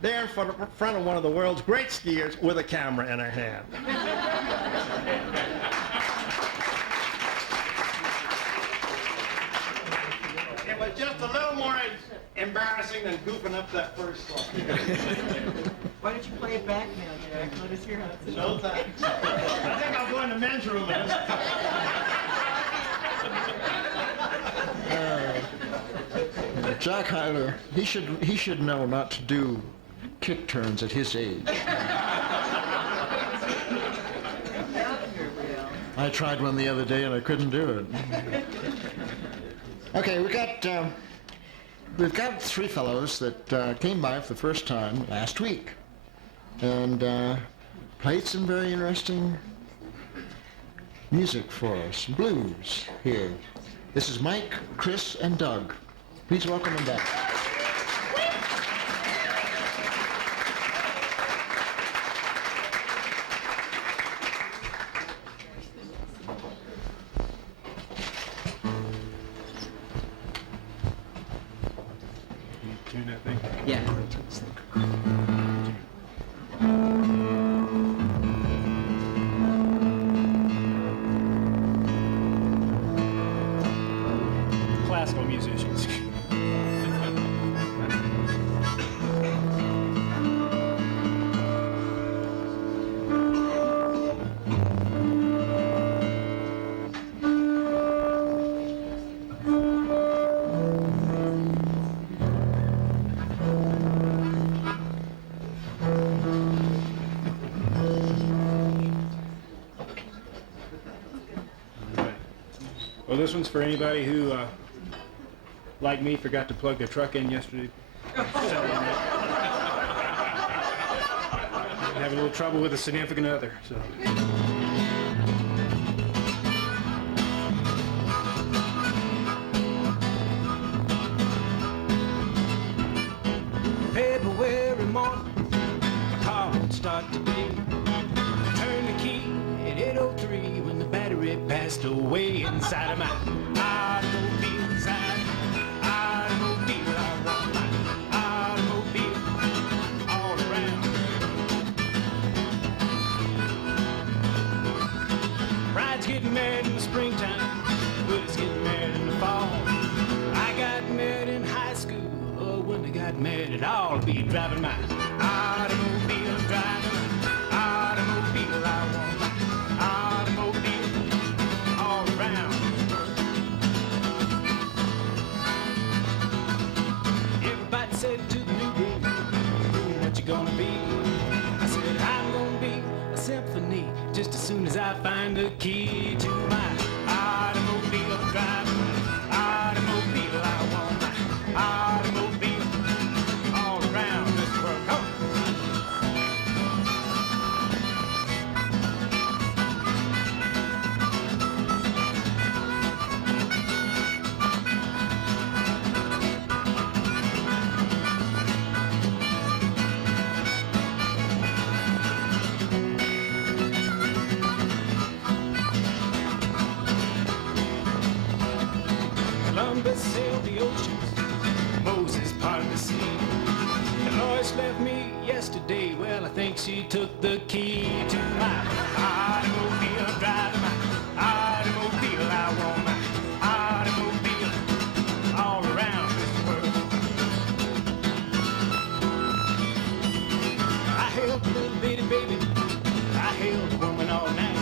There in front of one of the world's great skiers with a camera in her hand. It was just a little more embarrassing than goofing up that first song. Why don't you play it back now, Jack? Let us hear how it's No thanks. I think I'll go in the men's room. Jack Hyler, he should know not to do kick turns at his age. I tried one the other day and I couldn't do it. Okay, we've got three fellows that came by for the first time last week and played some very interesting music for us, blues here. This is Mike, Chris, and Doug. Please welcome them back. Tune that thing? Yeah. Classical musicians. This one's for anybody who, like me, forgot to plug their truck in yesterday. Saturday night. Have a little trouble with a significant other, so. February morning, my car won't start today. Turn the key at 8:03 when the battery passed away inside of my automobile. Inside automobile, I want my automobile all around. Bride's getting married in the springtime, Willie's getting married in the fall. I got married in high school. When they got married, I'll be driving my automobile, driving my automobile. I want my automobile all around. Everybody said to the new groom, what you gonna be? I said, I'm gonna be a symphony just as soon as I find the key to my automobile, driving my automobile. I want my automobile. Columbus sailed the oceans, Moses parted the sea. Dolores left me yesterday, well, I think she took the key to my automobile. I'm driving my automobile. I want my automobile all around this world. I held a little bitty baby, I held a woman all night.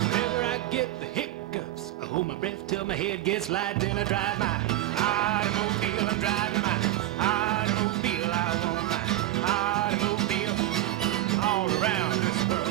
Whenever I get the hiccups, I hold my breath till my head gets light. Then I drive my automobile. I'm driving my automobile. I want my automobile all around this world.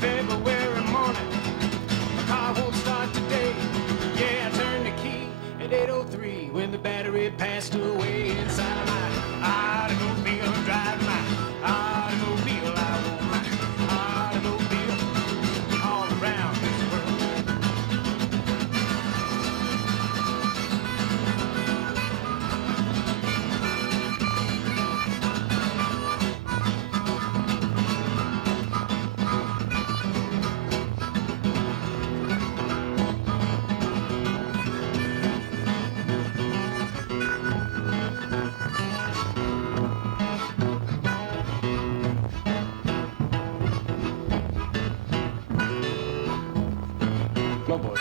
February morning, my car won't start today. Yeah, I turned the key at 8:03 when the battery passed away inside of my automobile. I'm driving my automobile. I want my automobile all around this world. Go, boy.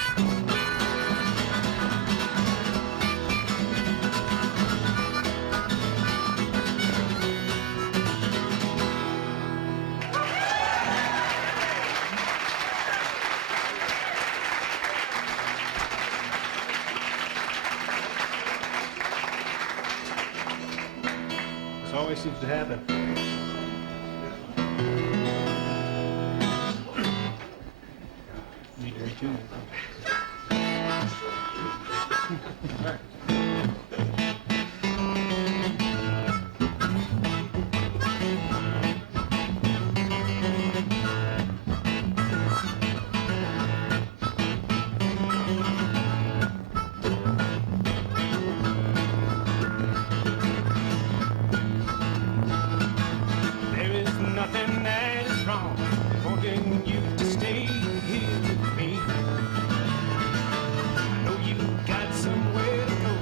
This always seems to happen. Need to retune it. All right. There is nothing that is wrong wanting you to stay here with me. I know you got somewhere to go.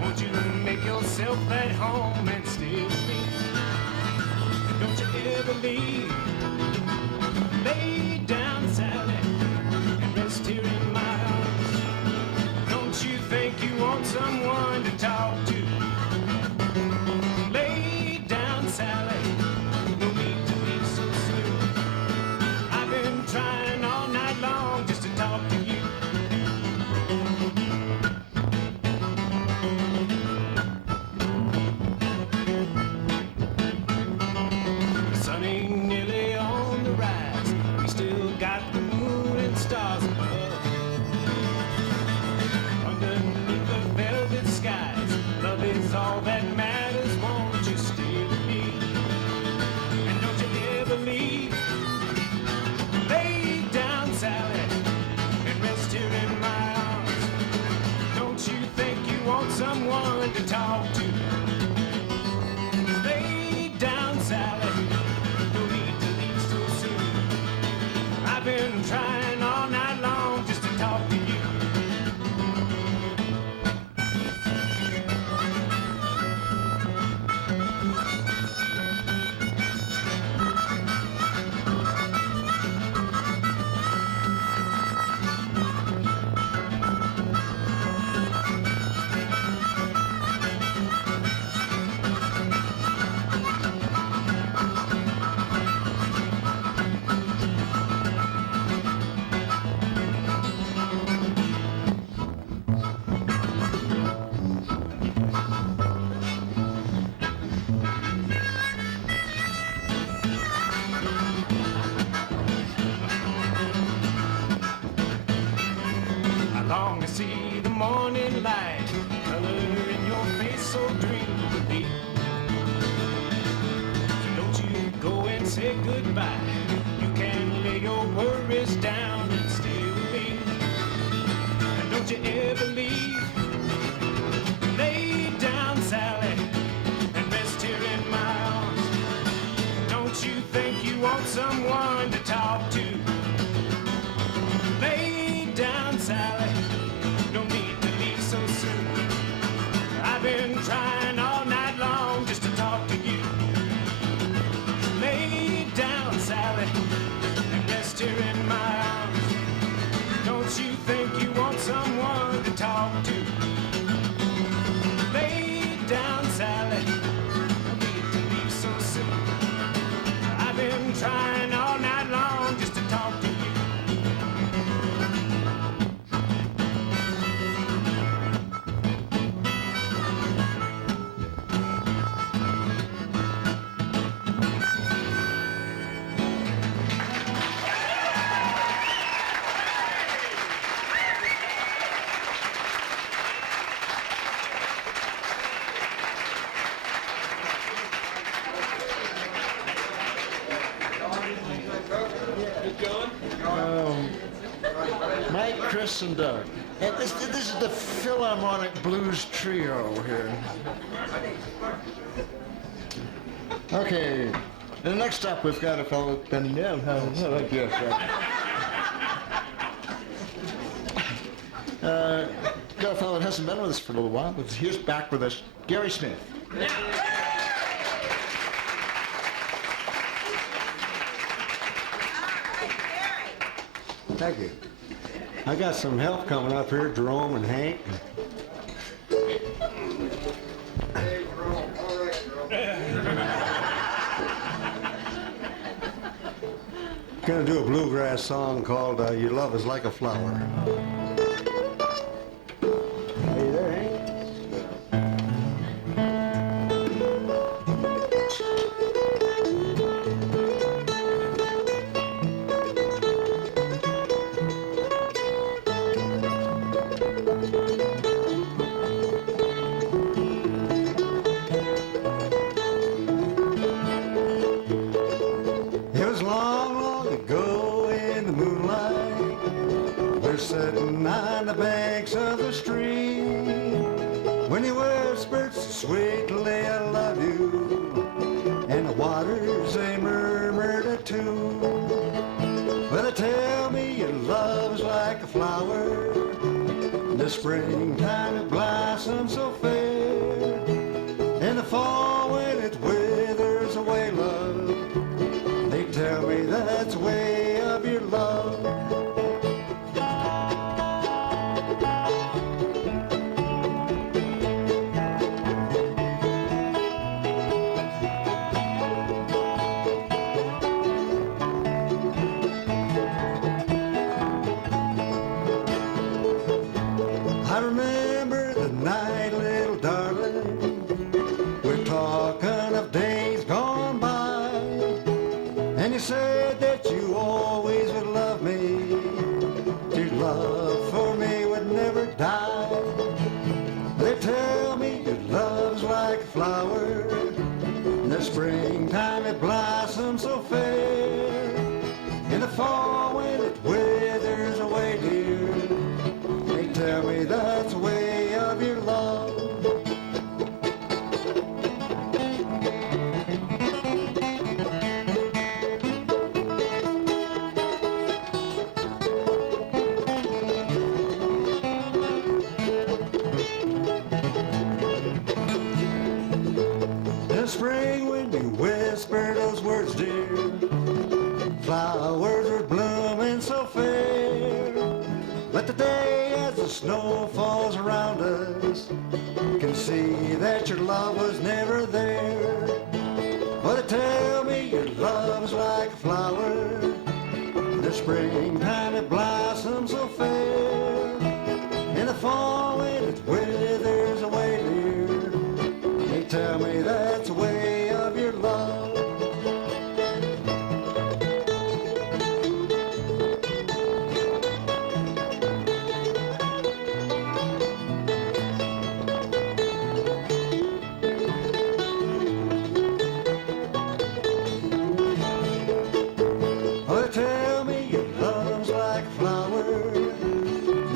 Won't you make yourself at home and stay with me? Don't you ever leave. Lay down, Sally, and rest here in my arms. Don't you think you want someone to talk to? Lay down, Sally, no need to be to talk to. Lay down, Sally, no need to leave so soon. I've been trying all night long just to talk to you. I long to see the morning light, color in your face so dreamily. So don't you go and say goodbye. You can lay your worries down and stay with me. And don't you ever leave. Lay down, Sally, and rest here in my arms. Don't you think you want someone to talk to? Lay down, Sally, no need to leave so soon. I've been trying all night long just to talk to you. Lay down, Sally, and rest here in my arms. Don't you think you want someone to talk to? Lay down, Sally, no need to leave so soon. I've been trying all night long just to talk to you. Mike, Chris, and Doug. And this is the Philharmonic Blues Trio here. Okay. And next up, we've got a fellow that's been got a fellow that hasn't been with us for a little while, but he's back with us, Gary Smith. Thank you. I got some help coming up here, Jerome and Hank. Gonna do a bluegrass song called Your Love Is Like a Flower. Are you there, Hank? It was long, long ago in the moonlight. We're sitting on the banks of the stream when you whispered so sweetly, I love you. And the waters, they murmured a tune. Well, they tell me your love's like a flower. In the springtime it blossoms so fair. In the fall when it withers away, love, they tell me that's the way of your love. I remember the night, little darling, we're talking of days gone by, and you said that you always would love me, your love for me would never die. They tell me your love's like a flower, in the springtime it blossoms so fair, in the fall when it withers away, dear, they tell me that's the way of your love. flowers were blooming so fair. But today as the snow falls around us, can see that your love was never there. But they tell me your love's like a flower, in the springtime it blossoms so fair. In the fall when it withers away, dear, they tell me that's the way of your love.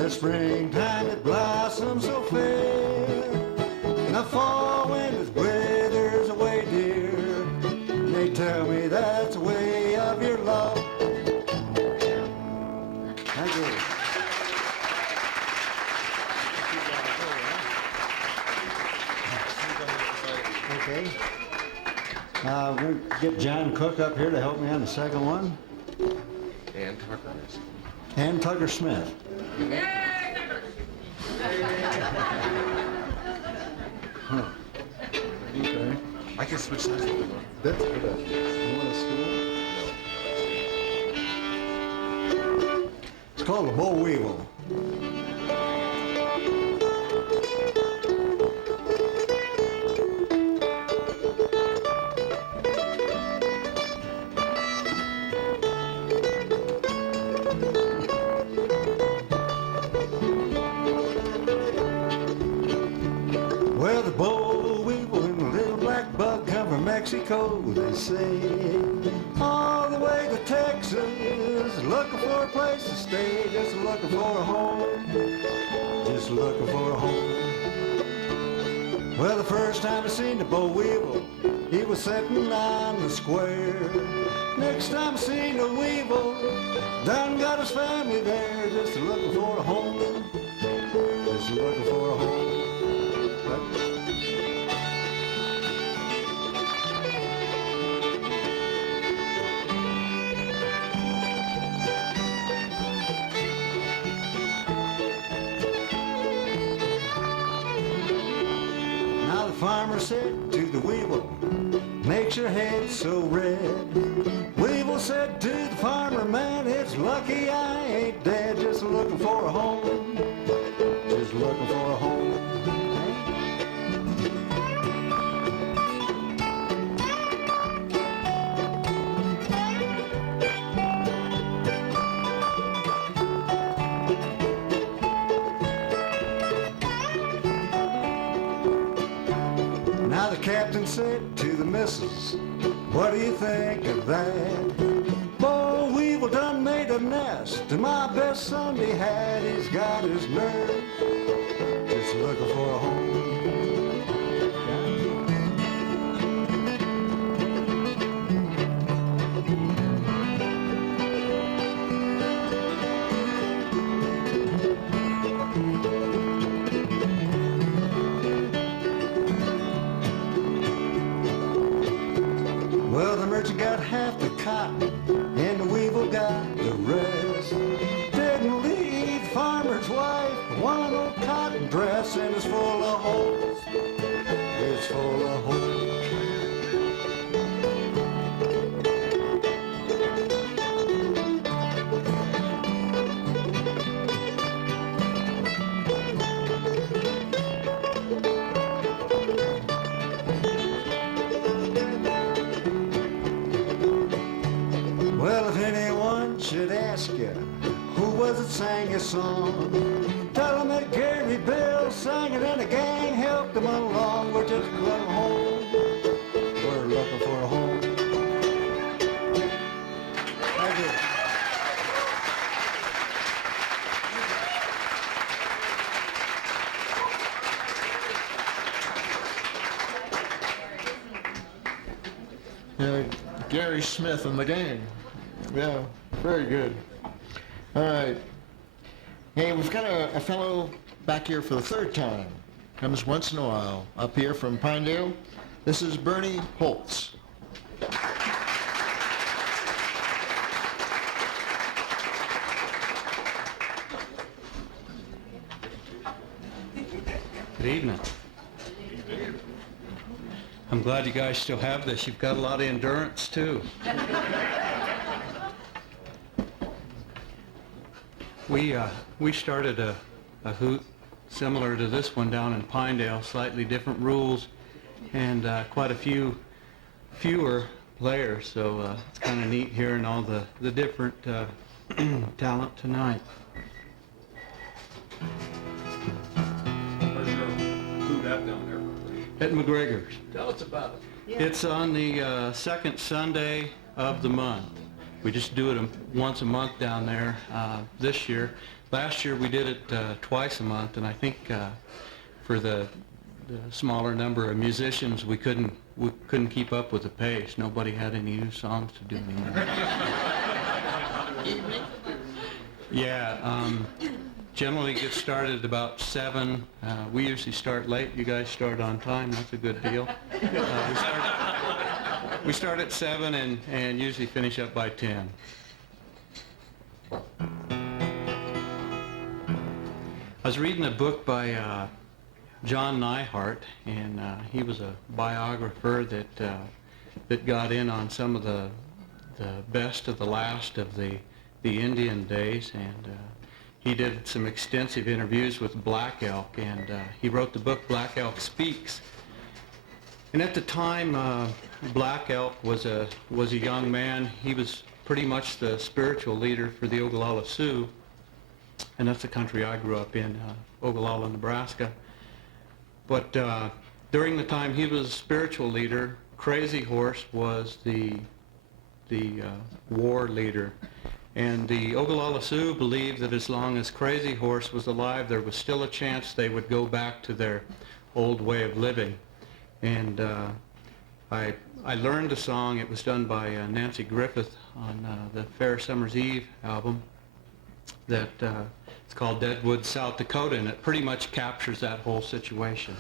Springtime it blossoms so fair. In the fall when it withers away, dear, they tell me that's the way of your love. Thank you. Okay. We're going to get John Cook up here to help me on the second one. And Tucker Smith. Huh. Okay. I can switch sides. That's good. You want a stool? It's called a boll weevil. Well, the boll weevil and the little black bug come from Mexico, they say. All the way to Texas, looking for a place to stay, just looking for a home, just looking for a home. Well, the first time I seen the boll weevil, he was sitting on the square. Next time I seen the weevil, done got his family there, just looking for a home, just looking for a home. Now the farmer said to the weevil, makes your head so red. Weevil said to the farmer, man, it's lucky I ain't dead, just looking for a home, just looking for a home. Now the captain said to the missus, what do you think of that? Boll weevil done made a nest, and my best Sunday hat, he's got his nerve, just looking for a home. Well, the merchant got half the cotton, and the weevil got the rest. Didn't leave the farmer's wife one old cotton dress, and it's full of holes, it's full of holes. Well, if anyone should ask you, who was it sang a song? Tell them that Gary Bill sang it and the gang helped them along. We're just going home, we're looking for a home. Thank you. Yeah, Gary Smith and the gang. Yeah, very good. All right. Hey, we've got a fellow back here for the third time. Comes once in a while. Up here from Pinedale. This is Bernie Holtz. evening. I'm glad you guys still have this. You've got a lot of endurance, too. We started a hoot similar to this one down in Pinedale, slightly different rules, and quite a fewer players, so it's kind of neat hearing all the different talent tonight. Where's your food at down there? At McGregor's. Tell us about it. It's on the second Sunday of the month. We just do it once a month down there this year. Last year we did it twice a month, and I think for the smaller number of musicians we couldn't keep up with the pace. Nobody had any new songs to do anymore. Yeah, generally get started about 7. We usually start late. You guys start on time. That's a good deal. We start at 7 and usually finish up by 10. I was reading a book by John Neihart, and he was a biographer that got in on some of the best of the last of the Indian days, and he did some extensive interviews with Black Elk, and he wrote the book Black Elk Speaks. And at the time, Black Elk was a young man. He was pretty much the spiritual leader for the Ogallala Sioux, and that's the country I grew up in, Ogallala, Nebraska. But during the time he was spiritual leader, Crazy Horse was the war leader. And the Ogallala Sioux believed that as long as Crazy Horse was alive, there was still a chance they would go back to their old way of living. And I learned the song. It was done by Nancy Griffith on the Fair Summer's Eve album. That it's called Deadwood, South Dakota, and it pretty much captures that whole situation.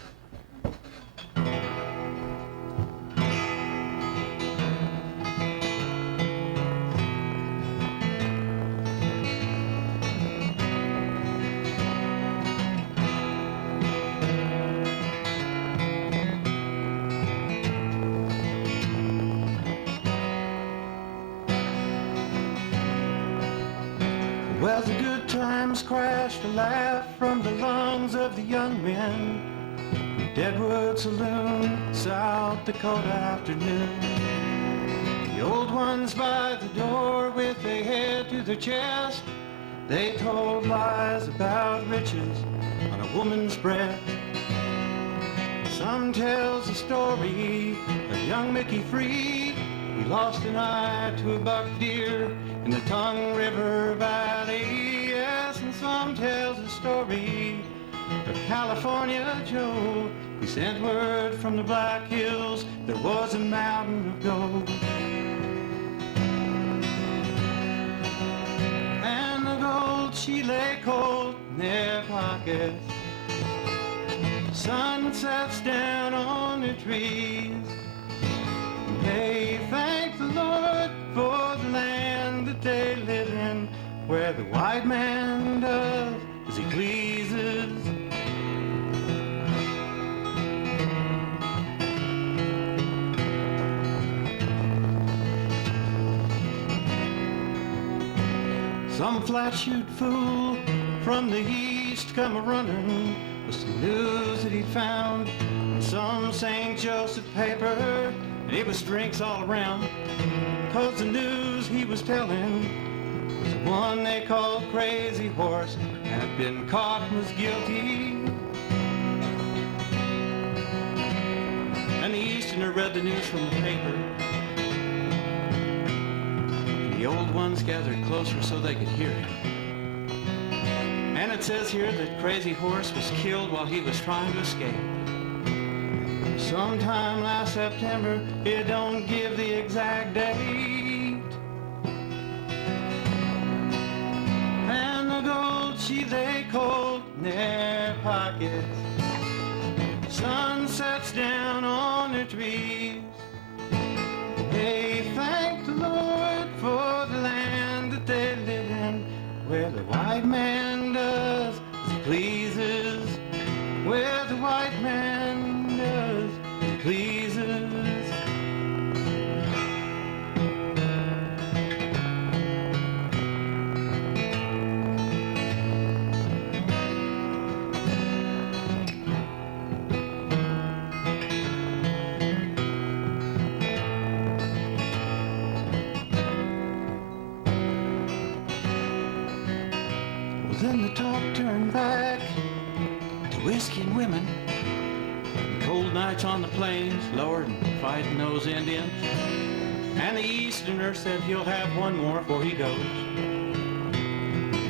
Well, the good times crashed a laugh from the lungs of the young men. Deadwood Saloon, South Dakota afternoon. The old ones by the door with their head to their chest, they told lies about riches on a woman's breast. Some tells the story of young Mickey Free. He lost an eye to a buck deer in the Tongue River Valley, yes, and some tells the story of California Joe. He sent word from the Black Hills there was a mountain of gold. And the gold she lay cold in their pockets. The sun sets down on the trees. They thank the Lord for the land that they live in, where the white man does as he pleases. Some flat-shoot fool from the east come a-running with some news that he'd found in some St. Joseph paper. It was drinks all around, 'cause the news he was telling was the one they called Crazy Horse, had been caught and was guilty. And the Easterner read the news from the paper, and the old ones gathered closer so they could hear him. And it says here that Crazy Horse was killed while he was trying to escape. Sometime last September, it don't give the exact date. And the gold she lay cold in their pockets. Sun sets down on the trees. They thank the Lord for the land that they live in, where the white man does as he pleases, where the white Then the talk turned back to whiskey and women, cold nights on the plains, Lord, and fighting those Indians. And the Easterner said he'll have one more before he goes.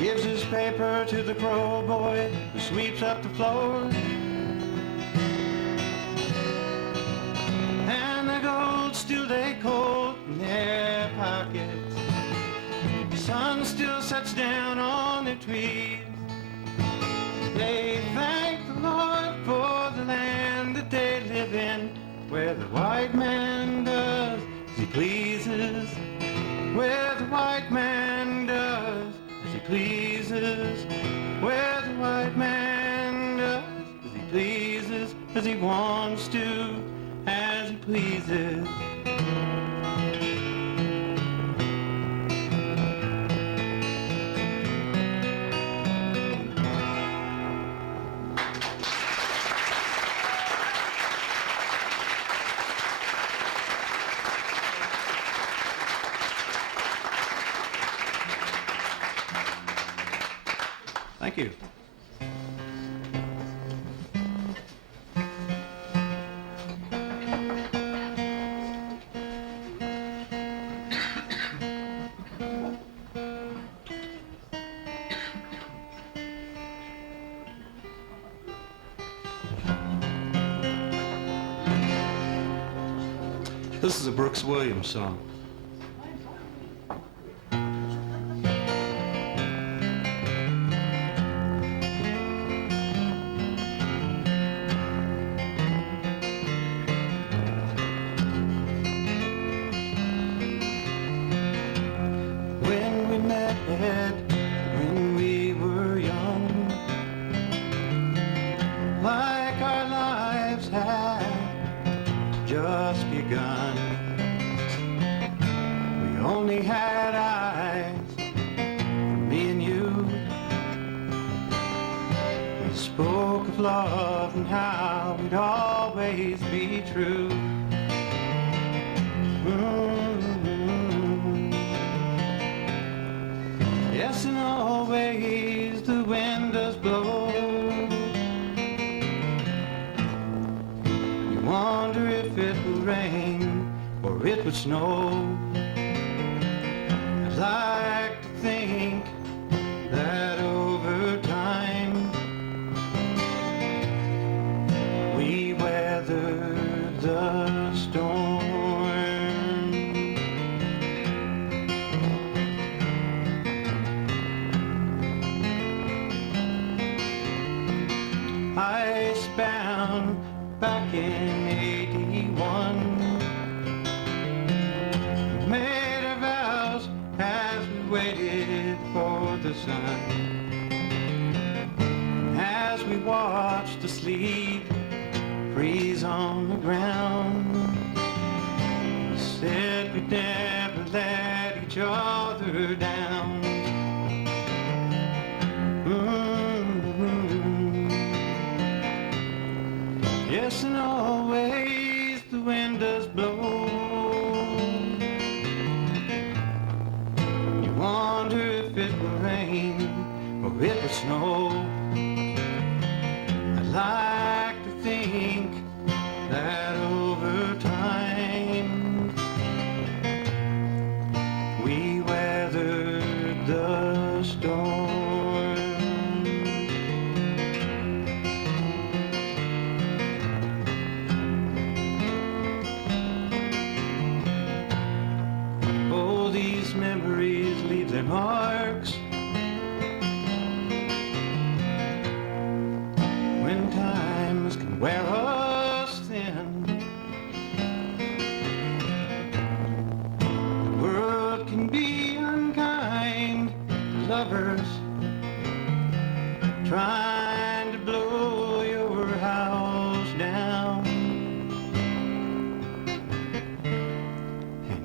Gives his paper to the crow boy who sweeps up the floor. And the gold still lay cold in their pockets. The sun still sets down on their trees. They thank the Lord for the land that they live in, where the white man does as he pleases, where the white man does as he pleases, where the white man does as he pleases, as he wants to, as he pleases. Thank you. This is a Brooks Williams song. When we were young, like our lives had just begun, we only had eyes for me and you. We spoke of love and how we'd always be true. Yes, and always the wind does blow. You wonder if it will rain or it would snow. I'd like to think that over time we weathered the storm. Icebound back in '81, made our vows as we waited for the sun. As we watched the sleet freeze on the ground, we said we'd never let each other down. Yes, and always the wind does blow. You wonder if it will rain or it will snow. I'd like to think that over time we weathered the storm. Memories leave their marks when times can wear us thin. The world can be unkind to lovers trying to blow your house down.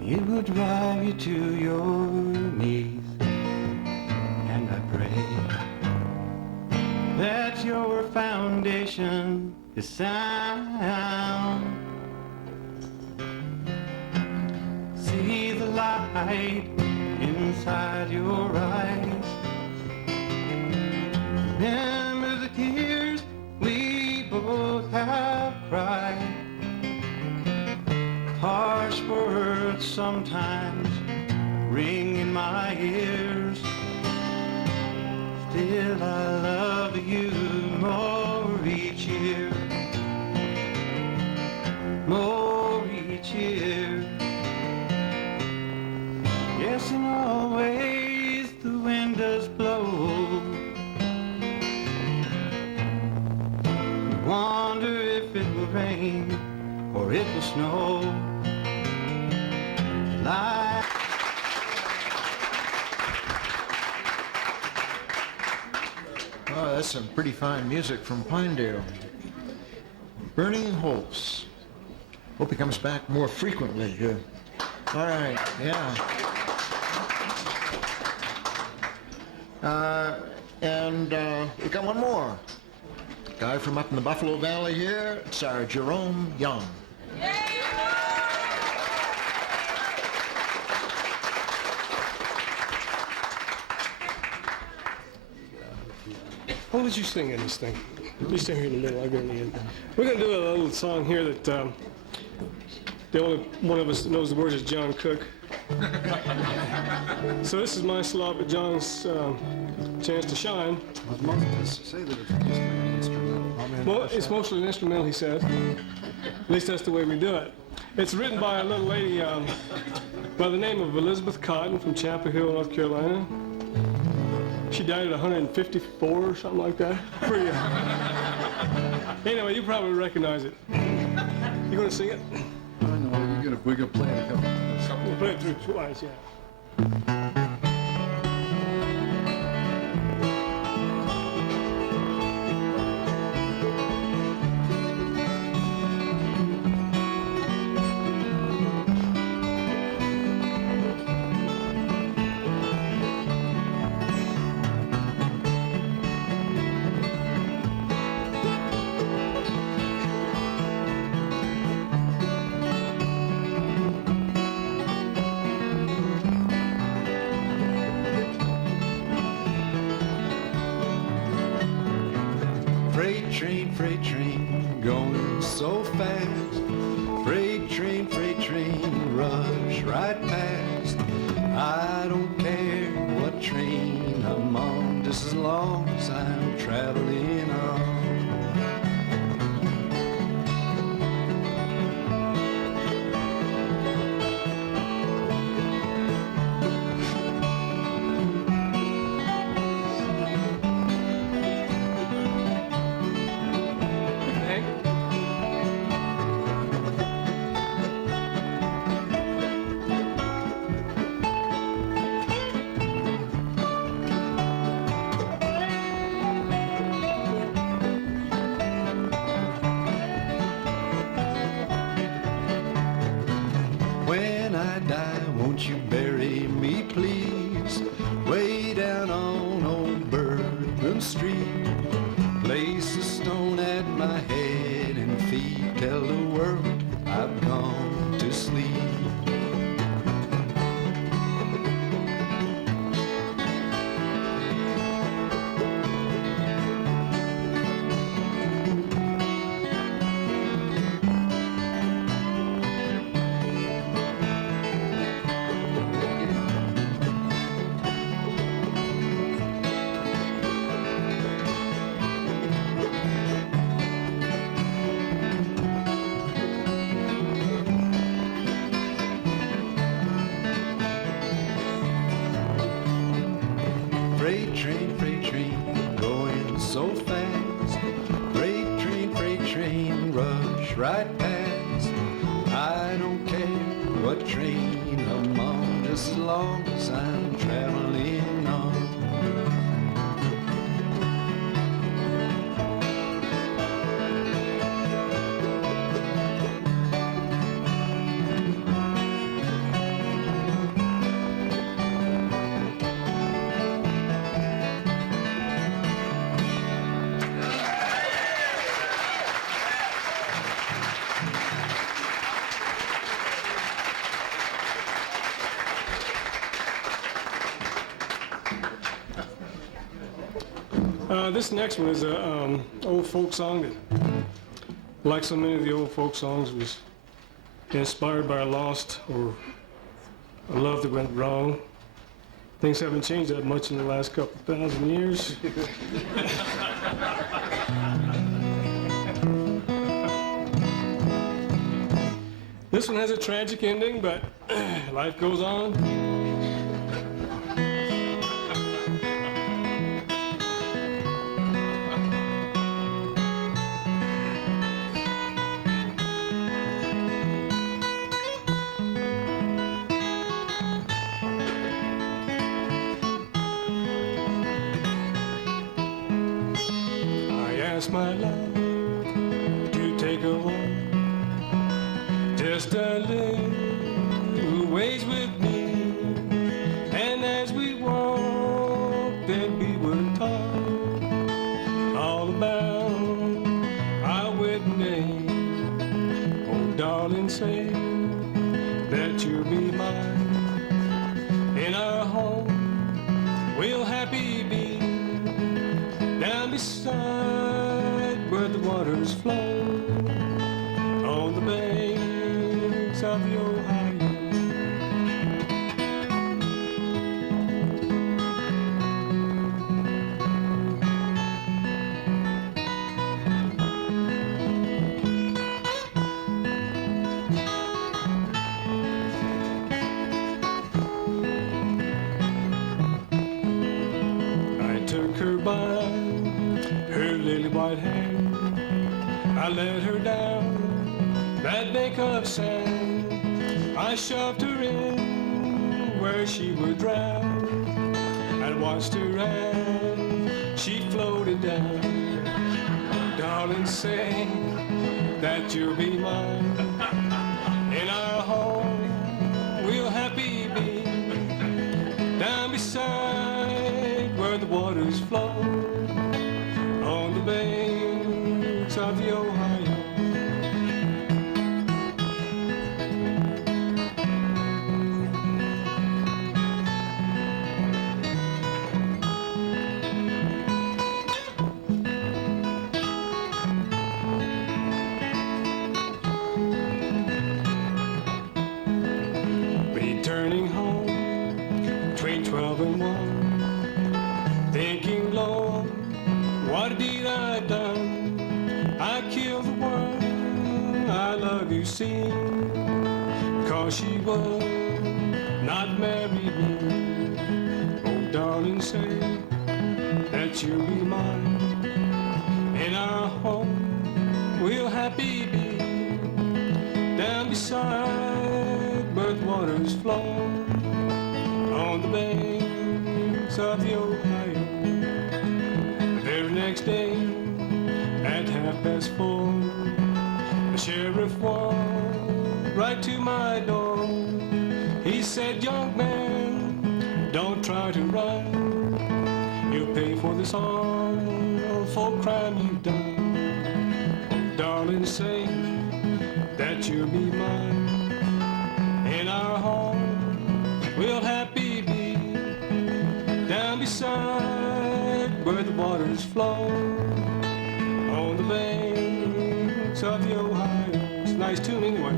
It would drive you to your knees, and I pray that your foundation is sound. See the light inside your eyes, sometimes ring in my ears. Still I love you more each year, more each year. Yes, in all ways the wind does blow. Wonder if it will rain or it will snow. Like Oh, that's some pretty fine music from Pinedale. Burning Hopes. Hope he comes back more frequently. All right, yeah. We got one more. Guy from up in the Buffalo Valley here, it's our Jerome Young. I'll let you sing in this thing. You stay here in the middle, I'll go in the end. We're going to do a little song here that the only one of us that knows the words is John Cook. So this is my slot at John's chance to shine. Say that it's mostly an instrumental. Well, it's mostly an instrumental, he says. At least that's the way we do it. It's written by a little lady by the name of Elizabeth Cotton from Chapel Hill, North Carolina. She died at 154 or something like that. Pretty Anyway, you probably recognize it. You going to sing it? I know, we're gonna play it a couple times. We'll play it through twice, yeah. Freight train, going so fast. Freight train, rush right past. I don't care what train I'm on, just as long as I'm traveling on. When I die, won't you bury me, please? Way down on old Bourbon Street. Place a stone at my head and feet. Tell the world I've gone to sleep. Freight train, going so fast. Freight train, rush right past. I don't care what train I'm on, just as long as I'm traveling on. This next one is a old folk song that, like so many of the old folk songs, was inspired by a lost or a love that went wrong. Things haven't changed that much in the last couple thousand years. This one has a tragic ending, but life goes on. My love to take a walk, just a little ways with me, and as we walked, then we would talk all about our wedding day. Oh, darling, say that you'll be mine. In our home, we'll happy be down beside where the waters flow on the banks of the Ohio. I took her by her lily white hair, I led her down that bank of sand. I shoved her in where she would drown. I watched her as she floated down. Darling, say that you'll be mine. In our home, we'll happy be down beside where the waters flow on the banks of the Ohio. Returning home between 12 and 1, thinking, Lord, what deed I done? I killed the one I love, you see, 'cause she would not marry me. Oh, darling, say that you'll be mine. In our home, we'll happy be down beside where the waters flow on the banks of the Ohio. The very next day at 4:30, the sheriff walked right to my door. He said, young man, don't try to run. You'll pay for this awful crime you've done. Oh, darling, say that you'll be mine. In our home, we'll happy be down beside where the waters flow on the banks of the Ohio. It's a nice tune anyway.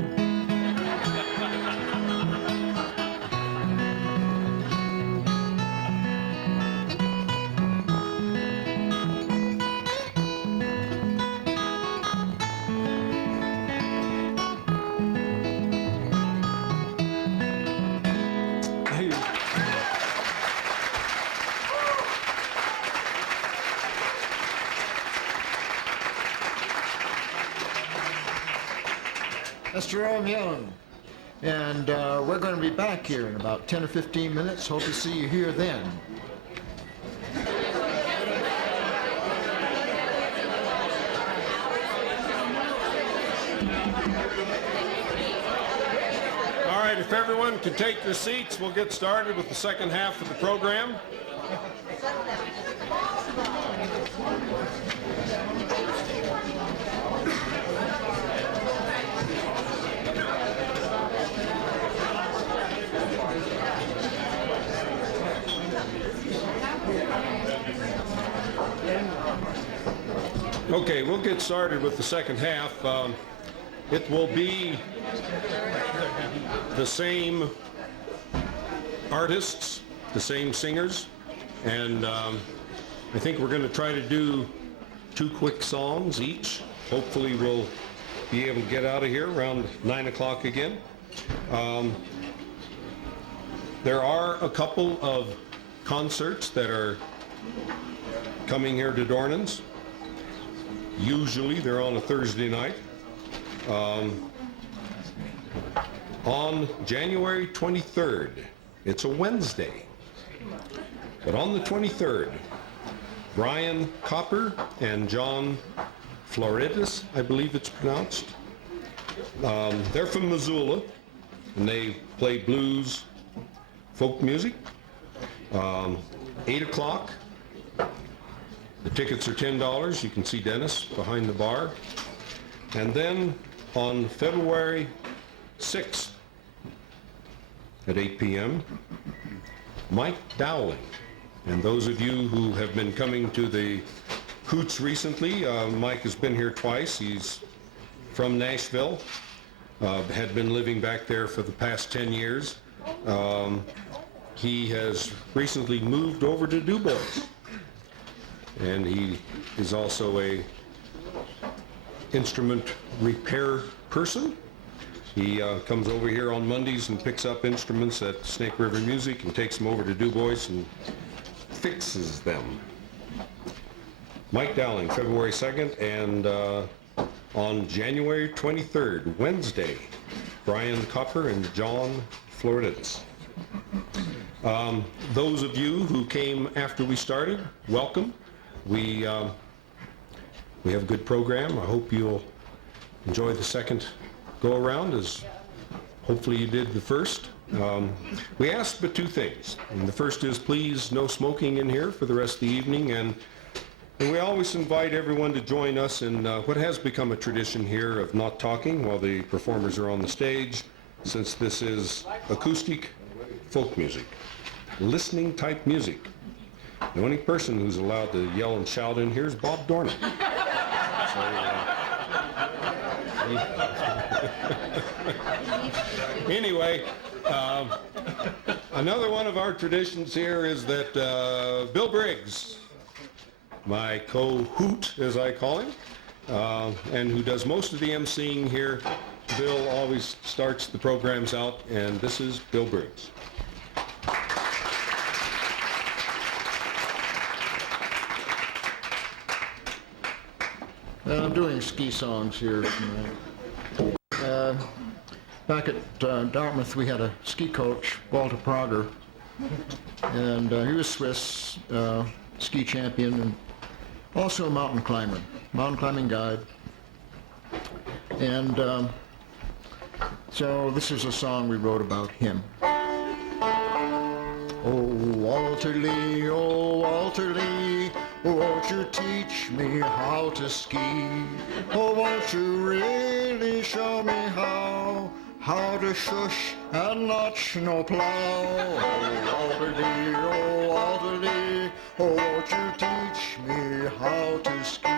That's Jerome Young. And we're going to be back here in about 10 or 15 minutes. Hope to see you here then. All right, if everyone could take their seats, we'll get started with the second half of the program. Okay, we'll get started with the second half. It will be the same artists, the same singers, and I think we're going to try to do 2 quick songs each. Hopefully we'll be able to get out of here around 9 o'clock again. There are a couple of concerts that are coming here to Dornan's. Usually they're on a Thursday night. On January 23rd, it's a Wednesday, but on the 23rd, Brian Copper and John Floridis, I believe it's pronounced. They're from Missoula, and they play blues, folk music. 8 o'clock. The tickets are $10. You can see Dennis behind the bar. And then on February 6th at 8 p.m., Mike Dowling. And those of you who have been coming to the Hoots recently, Mike has been here twice. He's from Nashville, had been living back there for the past 10 years. He has recently moved over to Du Bois, and he is also a instrument repair person. He comes over here on Mondays and picks up instruments at Snake River Music and takes them over to Du Bois and fixes them. Mike Dowling, February 2nd, and on January 23rd, Wednesday, Brian Copper and John Floridis. Those of you who came after we started, welcome. We have a good program. I hope you'll enjoy the second go-around, as hopefully you did the first. We asked but 2 things. And the first is, please, no smoking in here for the rest of the evening, and we always invite everyone to join us in what has become a tradition here of not talking while the performers are on the stage, since this is acoustic folk music, listening type music. The only person who's allowed to yell and shout in here is Bob Dornan. Anyway, another one of our traditions here is that Bill Briggs, my co-hoot as I call him, and who does most of the emceeing here, Bill always starts the programs out, and this is Bill Briggs. I'm doing ski songs here tonight. Back at Dartmouth, we had a ski coach, Walter Prager, and he was Swiss ski champion and also a mountain climbing guide. And so this is a song we wrote about him. Oh, Walter Lee, won't you teach me how to ski? Oh, won't you really show me how to shush and not snowplow? Oh, Walter Lee, won't you teach me how to ski?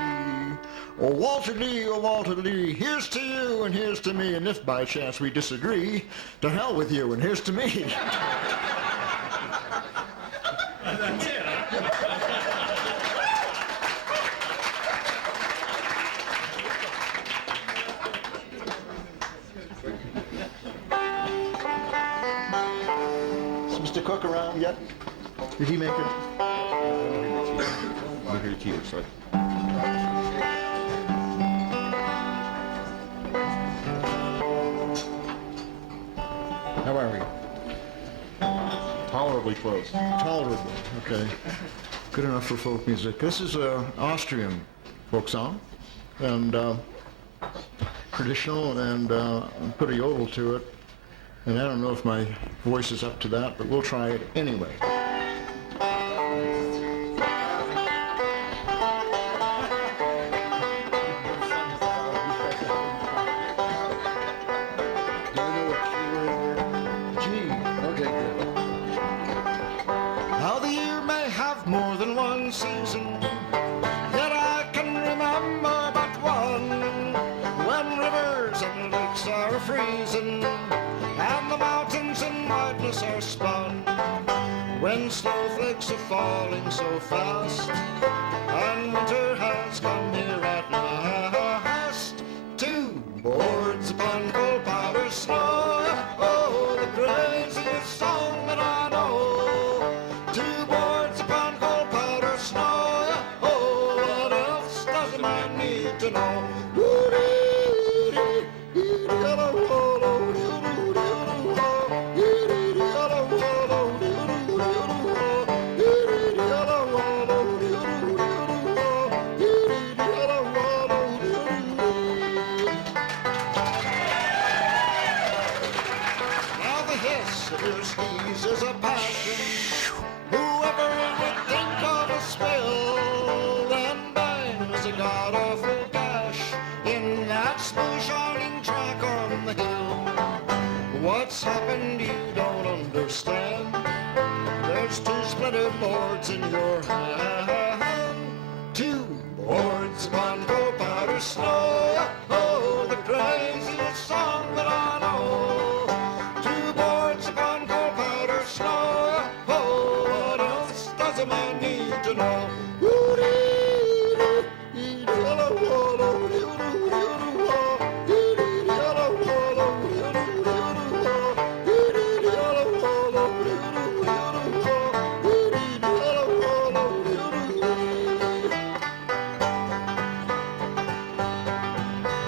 Oh, Walter Lee, here's to you and here's to me, and if by chance we disagree, to hell with you and here's to me. That's it. Is Mr. Cook around yet? Did he make it? I hear your keyboard, sorry. How are we? Tolerably close. Tolerable, okay. Good enough for folk music. This is an Austrian folk song, and traditional, and put a yodel to it. And I don't know if my voice is up to that, but we'll try it anyway. More than one season, yet I can remember but one, when rivers and lakes are freezing and the mountains in whiteness are spun. when snowflakes are falling so fast, and winter has come here at last. Two boards upon cold powder snow, oh, the craziest song that I know. Two boards upon cold powder snow, oh, what else does a man need to know? Your skis is a passion. Whoever would think of a spill, then bang was a god-awful gash in that smooth shining track on the hill. What's happened you don't understand. There's two splintered boards in your hand. Two boards upon cold powder snow. Oh, the craziest song that I know. Snow, oh, what else does a man need to know?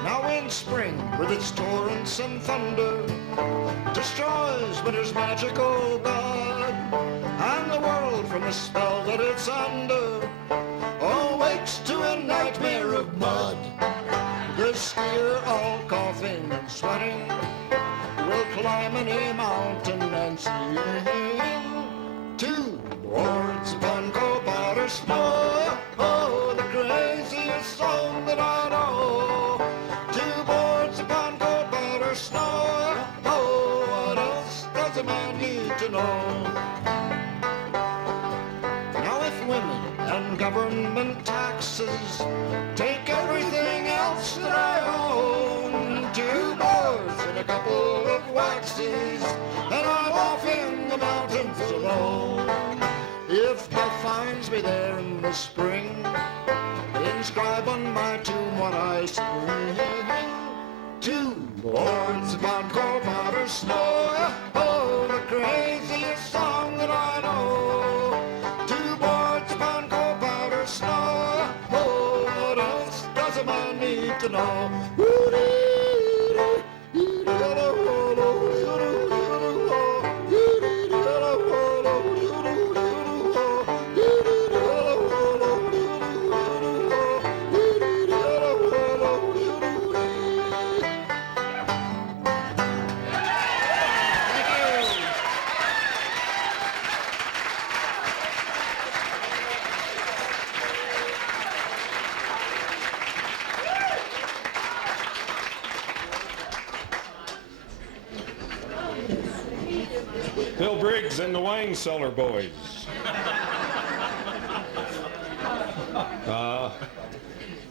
Now in spring, with its torrents and thunder, destroys winter's magical god, and the world from the spell that it's under awakes to a nightmare of mud. The skier, all coughing and sweating, will climb any mountain and sing. Two boards upon cold powder snow, oh, the craziest song that I know. Two boards upon cold powder snow, a man need to know. Now if women and government taxes take everything else that I own, two boards and a couple of waxes, and I'm off in the mountains alone. If death finds me there in the spring, inscribe on my tomb what I sing. Two boards upon cold powder snow, oh, the craziest song that I know. Two boards upon cold powder snow, oh, what else does a man need to know? Bill Briggs and the Wine Cellar Boys.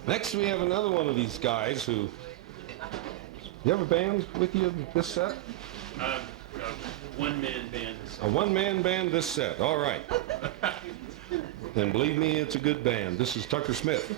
Next we have another one of these guys who... You have a band with you this set? One-man band. A one-man band this set, all right. Then believe me, it's a good band. This is Tucker Smith.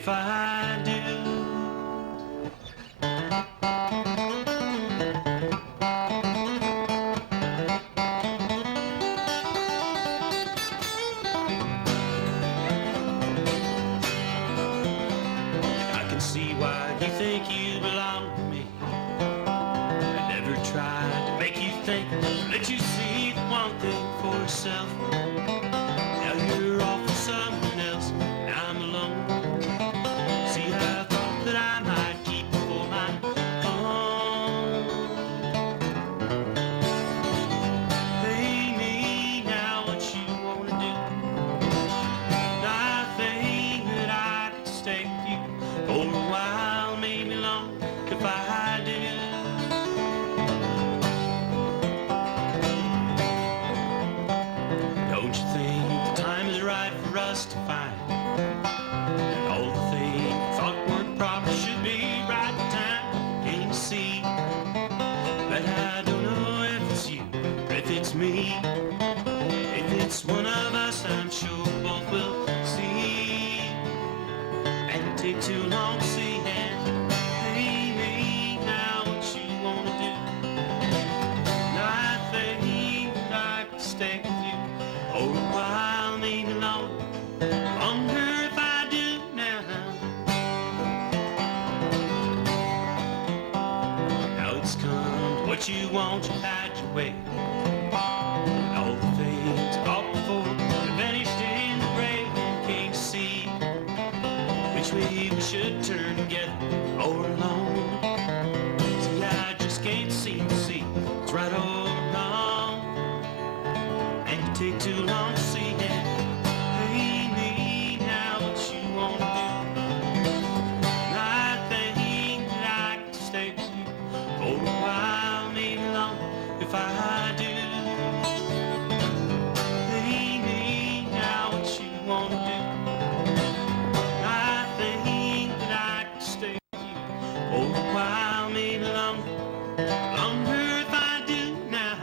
if I do. why you think you belong to me. I never tried to make you think, let you see the one thing for yourself. Now you're off with someone else, and I'm alone. See, I thought that I might keep you for my own. Hey me, now what you wanna do? I think that I could stay with you for a while, maybe long, if I do. Don't you think the time is right for us to find all the things thought weren't proper should be right in time? Can't you see that I don't know if it's you or if it's me? If it's one of us, I'm sure both will see. And it take too long to see. And hey me, now what you wanna do? I think I could stay with you for a while, maybe long, longer if I do now. Now it's come to what you want, you had your way. All the things I thought before have vanished in the grave, and can't see which way we should turn together or alone. See, I just can't seem to see it's right or wrong, and you take too long to see it. Hey me, now what you wanna do? I think that I could stay with you for a while, maybe long, if I do. Hey me, now what you wanna do? I think that I could stay with you for a while, maybe long, longer if I do now.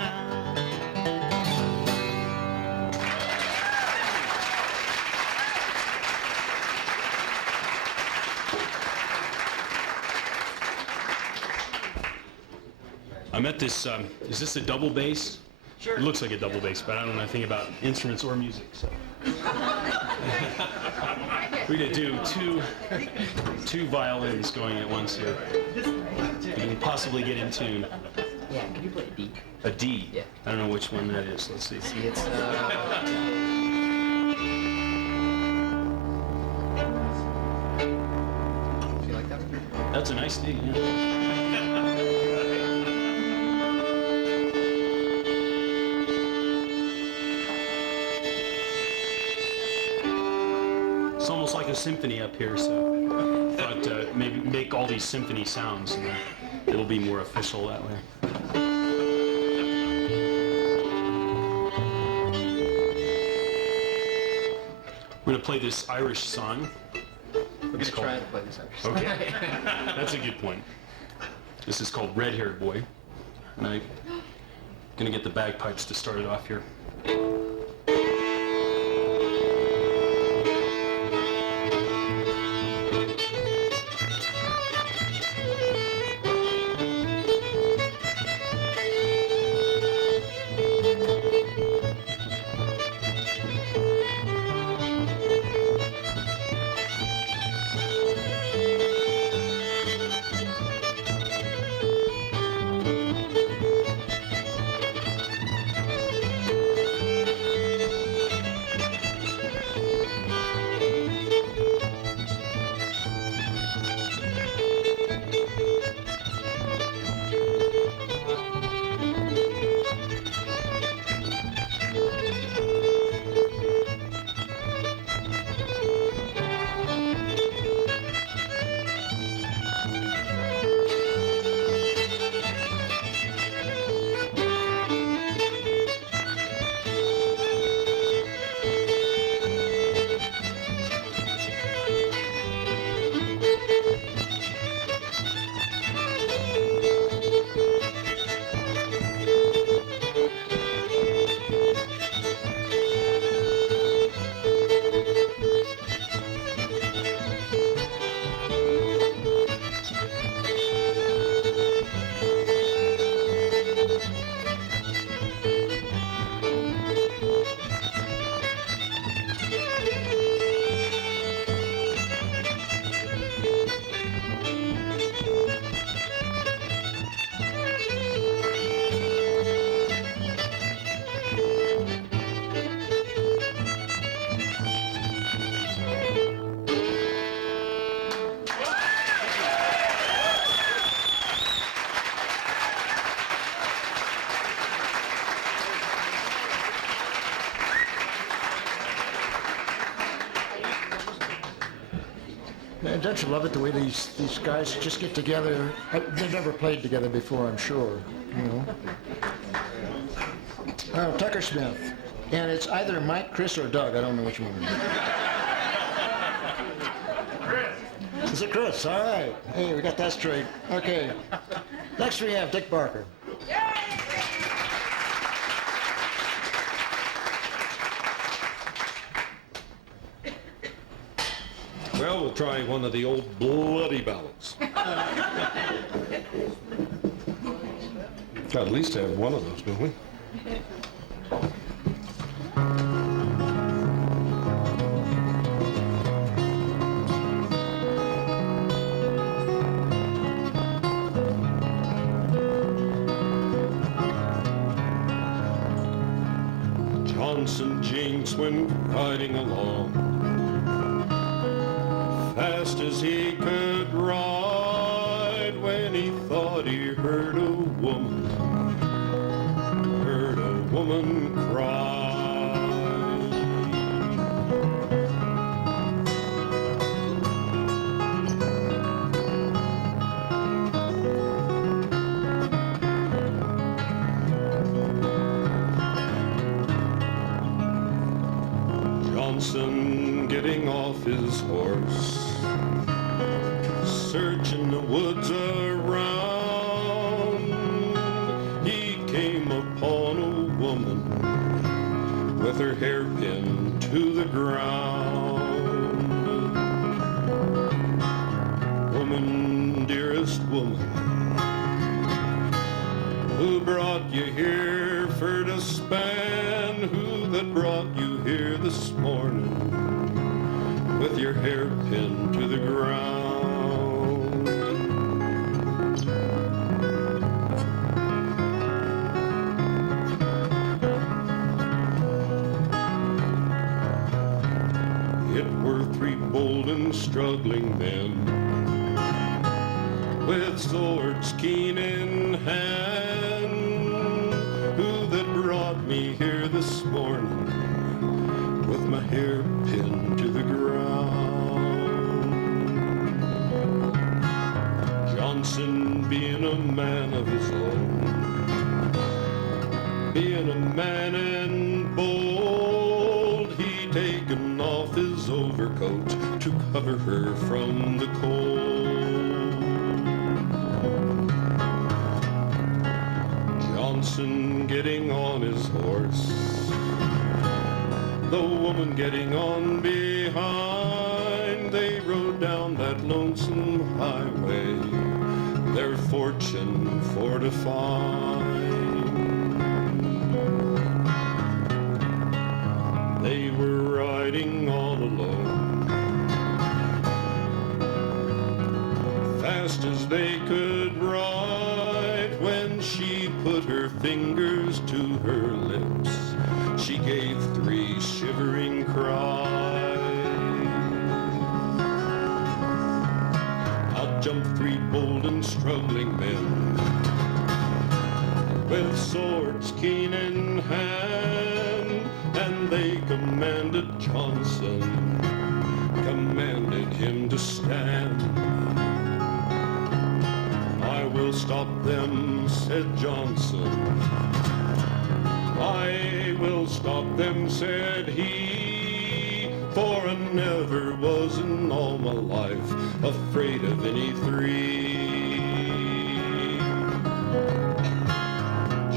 I met this, is this a double bass? Sure. It looks like a double bass, but I don't know anything about instruments or music, so. We're gonna do two violins going at once here. We can possibly get in tune. Yeah, can you play a D? A D? Yeah. I don't know which one that is, let's see. See, it's, you like that? That's a nice D, yeah. It's almost like a symphony up here, so I thought maybe make all these symphony sounds, and then it'll be more official that way. We're gonna play this Irish song. We're gonna try to play this Irish song. Okay, that's a good point. This is called Red Haired Boy, and I'm gonna get the bagpipes to start it off here. Man, don't you love it the way these guys just get together? They've never played together before, I'm sure. You know. Tucker Smith, and it's either Mike, Chris, or Doug. I don't know which one. Chris. Is it Chris? All right. Hey, we got that straight. Okay. Next we have Dick Barker. Well, we'll try one of the old bloody ballads. Got at least to have one of those, don't we? Johnson Jinx went riding along, fast as he could ride, when he thought he heard a woman cry. Johnson getting off his horse, searching the woods around, he came upon a woman with her hairpin to the ground. Woman, dearest woman, who brought you here for to span? Who that brought you here this morning with your hairpin to the ground? It were three bold and struggling men, with swords keen in hand, who that brought me here this morning with my hairpin to the ground. Johnson, being a man of his own, being a man and bold, he taken off his overcoat to cover her from the cold. Johnson getting on his horse, the woman getting on behind, they rode down that lonesome highway, their fortune for to find. They were riding all alone, fast as they could ride, when she put her fingers to her lips, she gave three shivering cries. Out jumped three bold and struggling men, with swords keen in hand, and they commanded Johnson, commanded him to stand. I will stop them, said Johnson. I will stop them, said he, for I never was in all my life afraid of any three.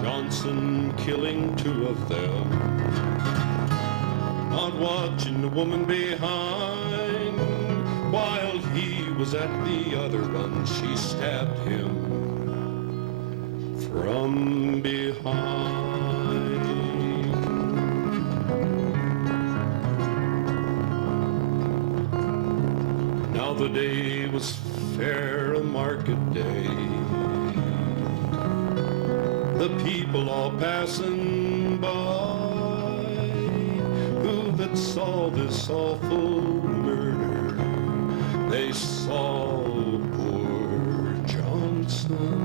Johnson killing two of them, not watching the woman behind, while he was at the other one, she stabbed him from behind. Now the day was fair, a market day, the people all passing by, who that saw this awful murder, they saw poor Johnson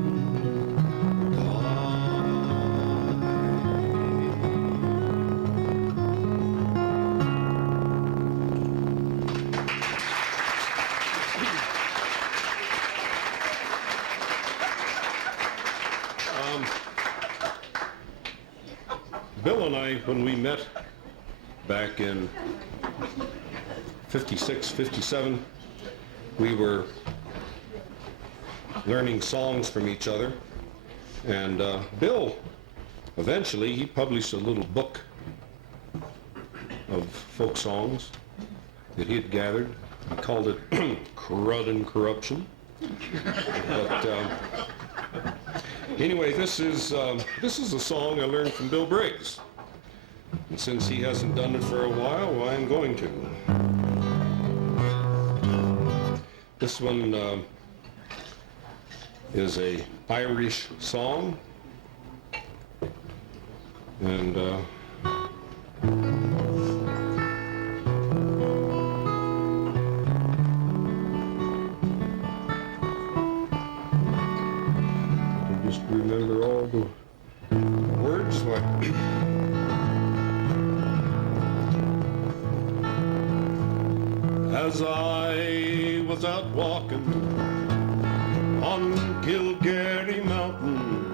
Bill and I, when we met back in 56, 57, we were learning songs from each other. And Bill, eventually, he published a little book of folk songs that he had gathered. He called it Crud and Corruption. But anyway, this is a song I learned from Bill Briggs. And since he hasn't done it for a while, well, I'm going to. This one is a Irish song. And just remember all the words. As I was out walking on Kilgary Mountain,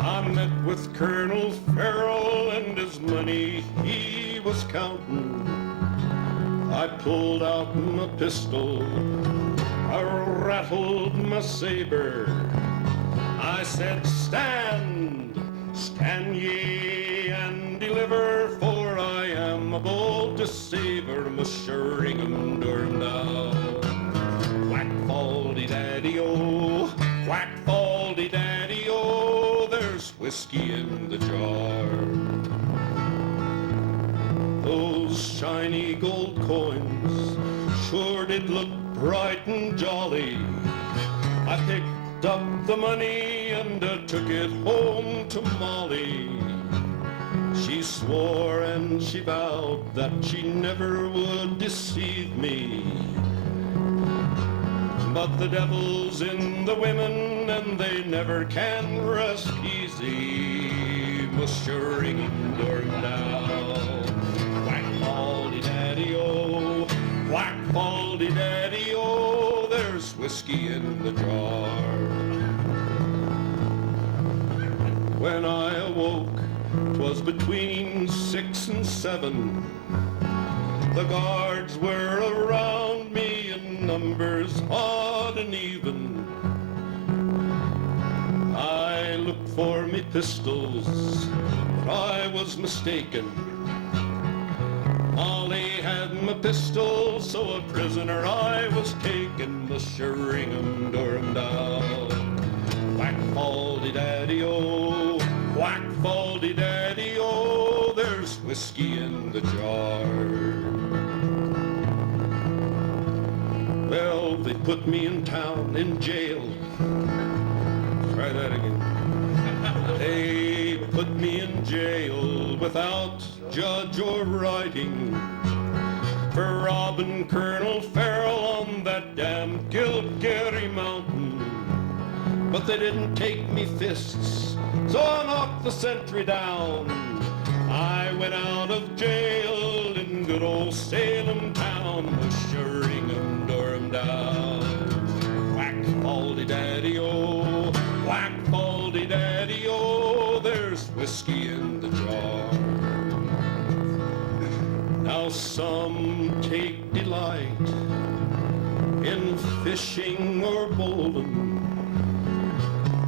I met with Colonel Farrell and his money he was counting. I pulled out my pistol, I rattled my saber. I said, stand, stand ye and deliver, for I am bold to savor, Musheringham Durndal. Whack faldy daddy o, whack faldy daddy o, there's whiskey in the jar. Those shiny gold coins sure did look bright and jolly. I picked up the money and took it home to Molly. She swore and she vowed that she never would deceive me. But the devil's in the women and they never can rest easy. Musheringham Durndal. Whack baldy daddy-o, whack baldy daddy-o, there's whiskey in the jar. When I awoke, 'twas between 6 and 7. The guards were around me in numbers odd and even. I looked for me pistols, but I was mistaken. Molly had my pistol, so a prisoner I was taken. Musheringham Durndal. Whack faldy daddy-o, whack faldy daddy-o, there's whiskey in the jar. Well, they put me in town, in jail. Try that again. They put me in jail without judge or writing for robbing Colonel Farrell on that damn Kilgary Mountain. But they didn't take me fists, so I knocked the sentry down. I went out of jail in good old Salem town, Musheringham Durndal. Whack baldy daddy-o, whack baldy daddy-o, there's whiskey in the jar. Now some take delight in fishing or bowling.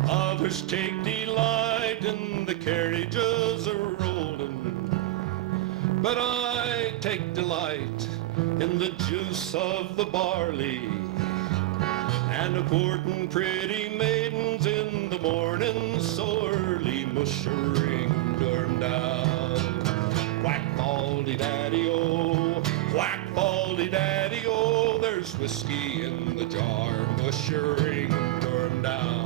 Others take delight in the carriages a-rolling. But I take delight in the juice of the barley and a courting pretty maidens in the morning so early. Musheringham Durndal. Whack baldy daddy-o, whack baldy daddy-o, there's whiskey in the jar. Musheringham Durndal.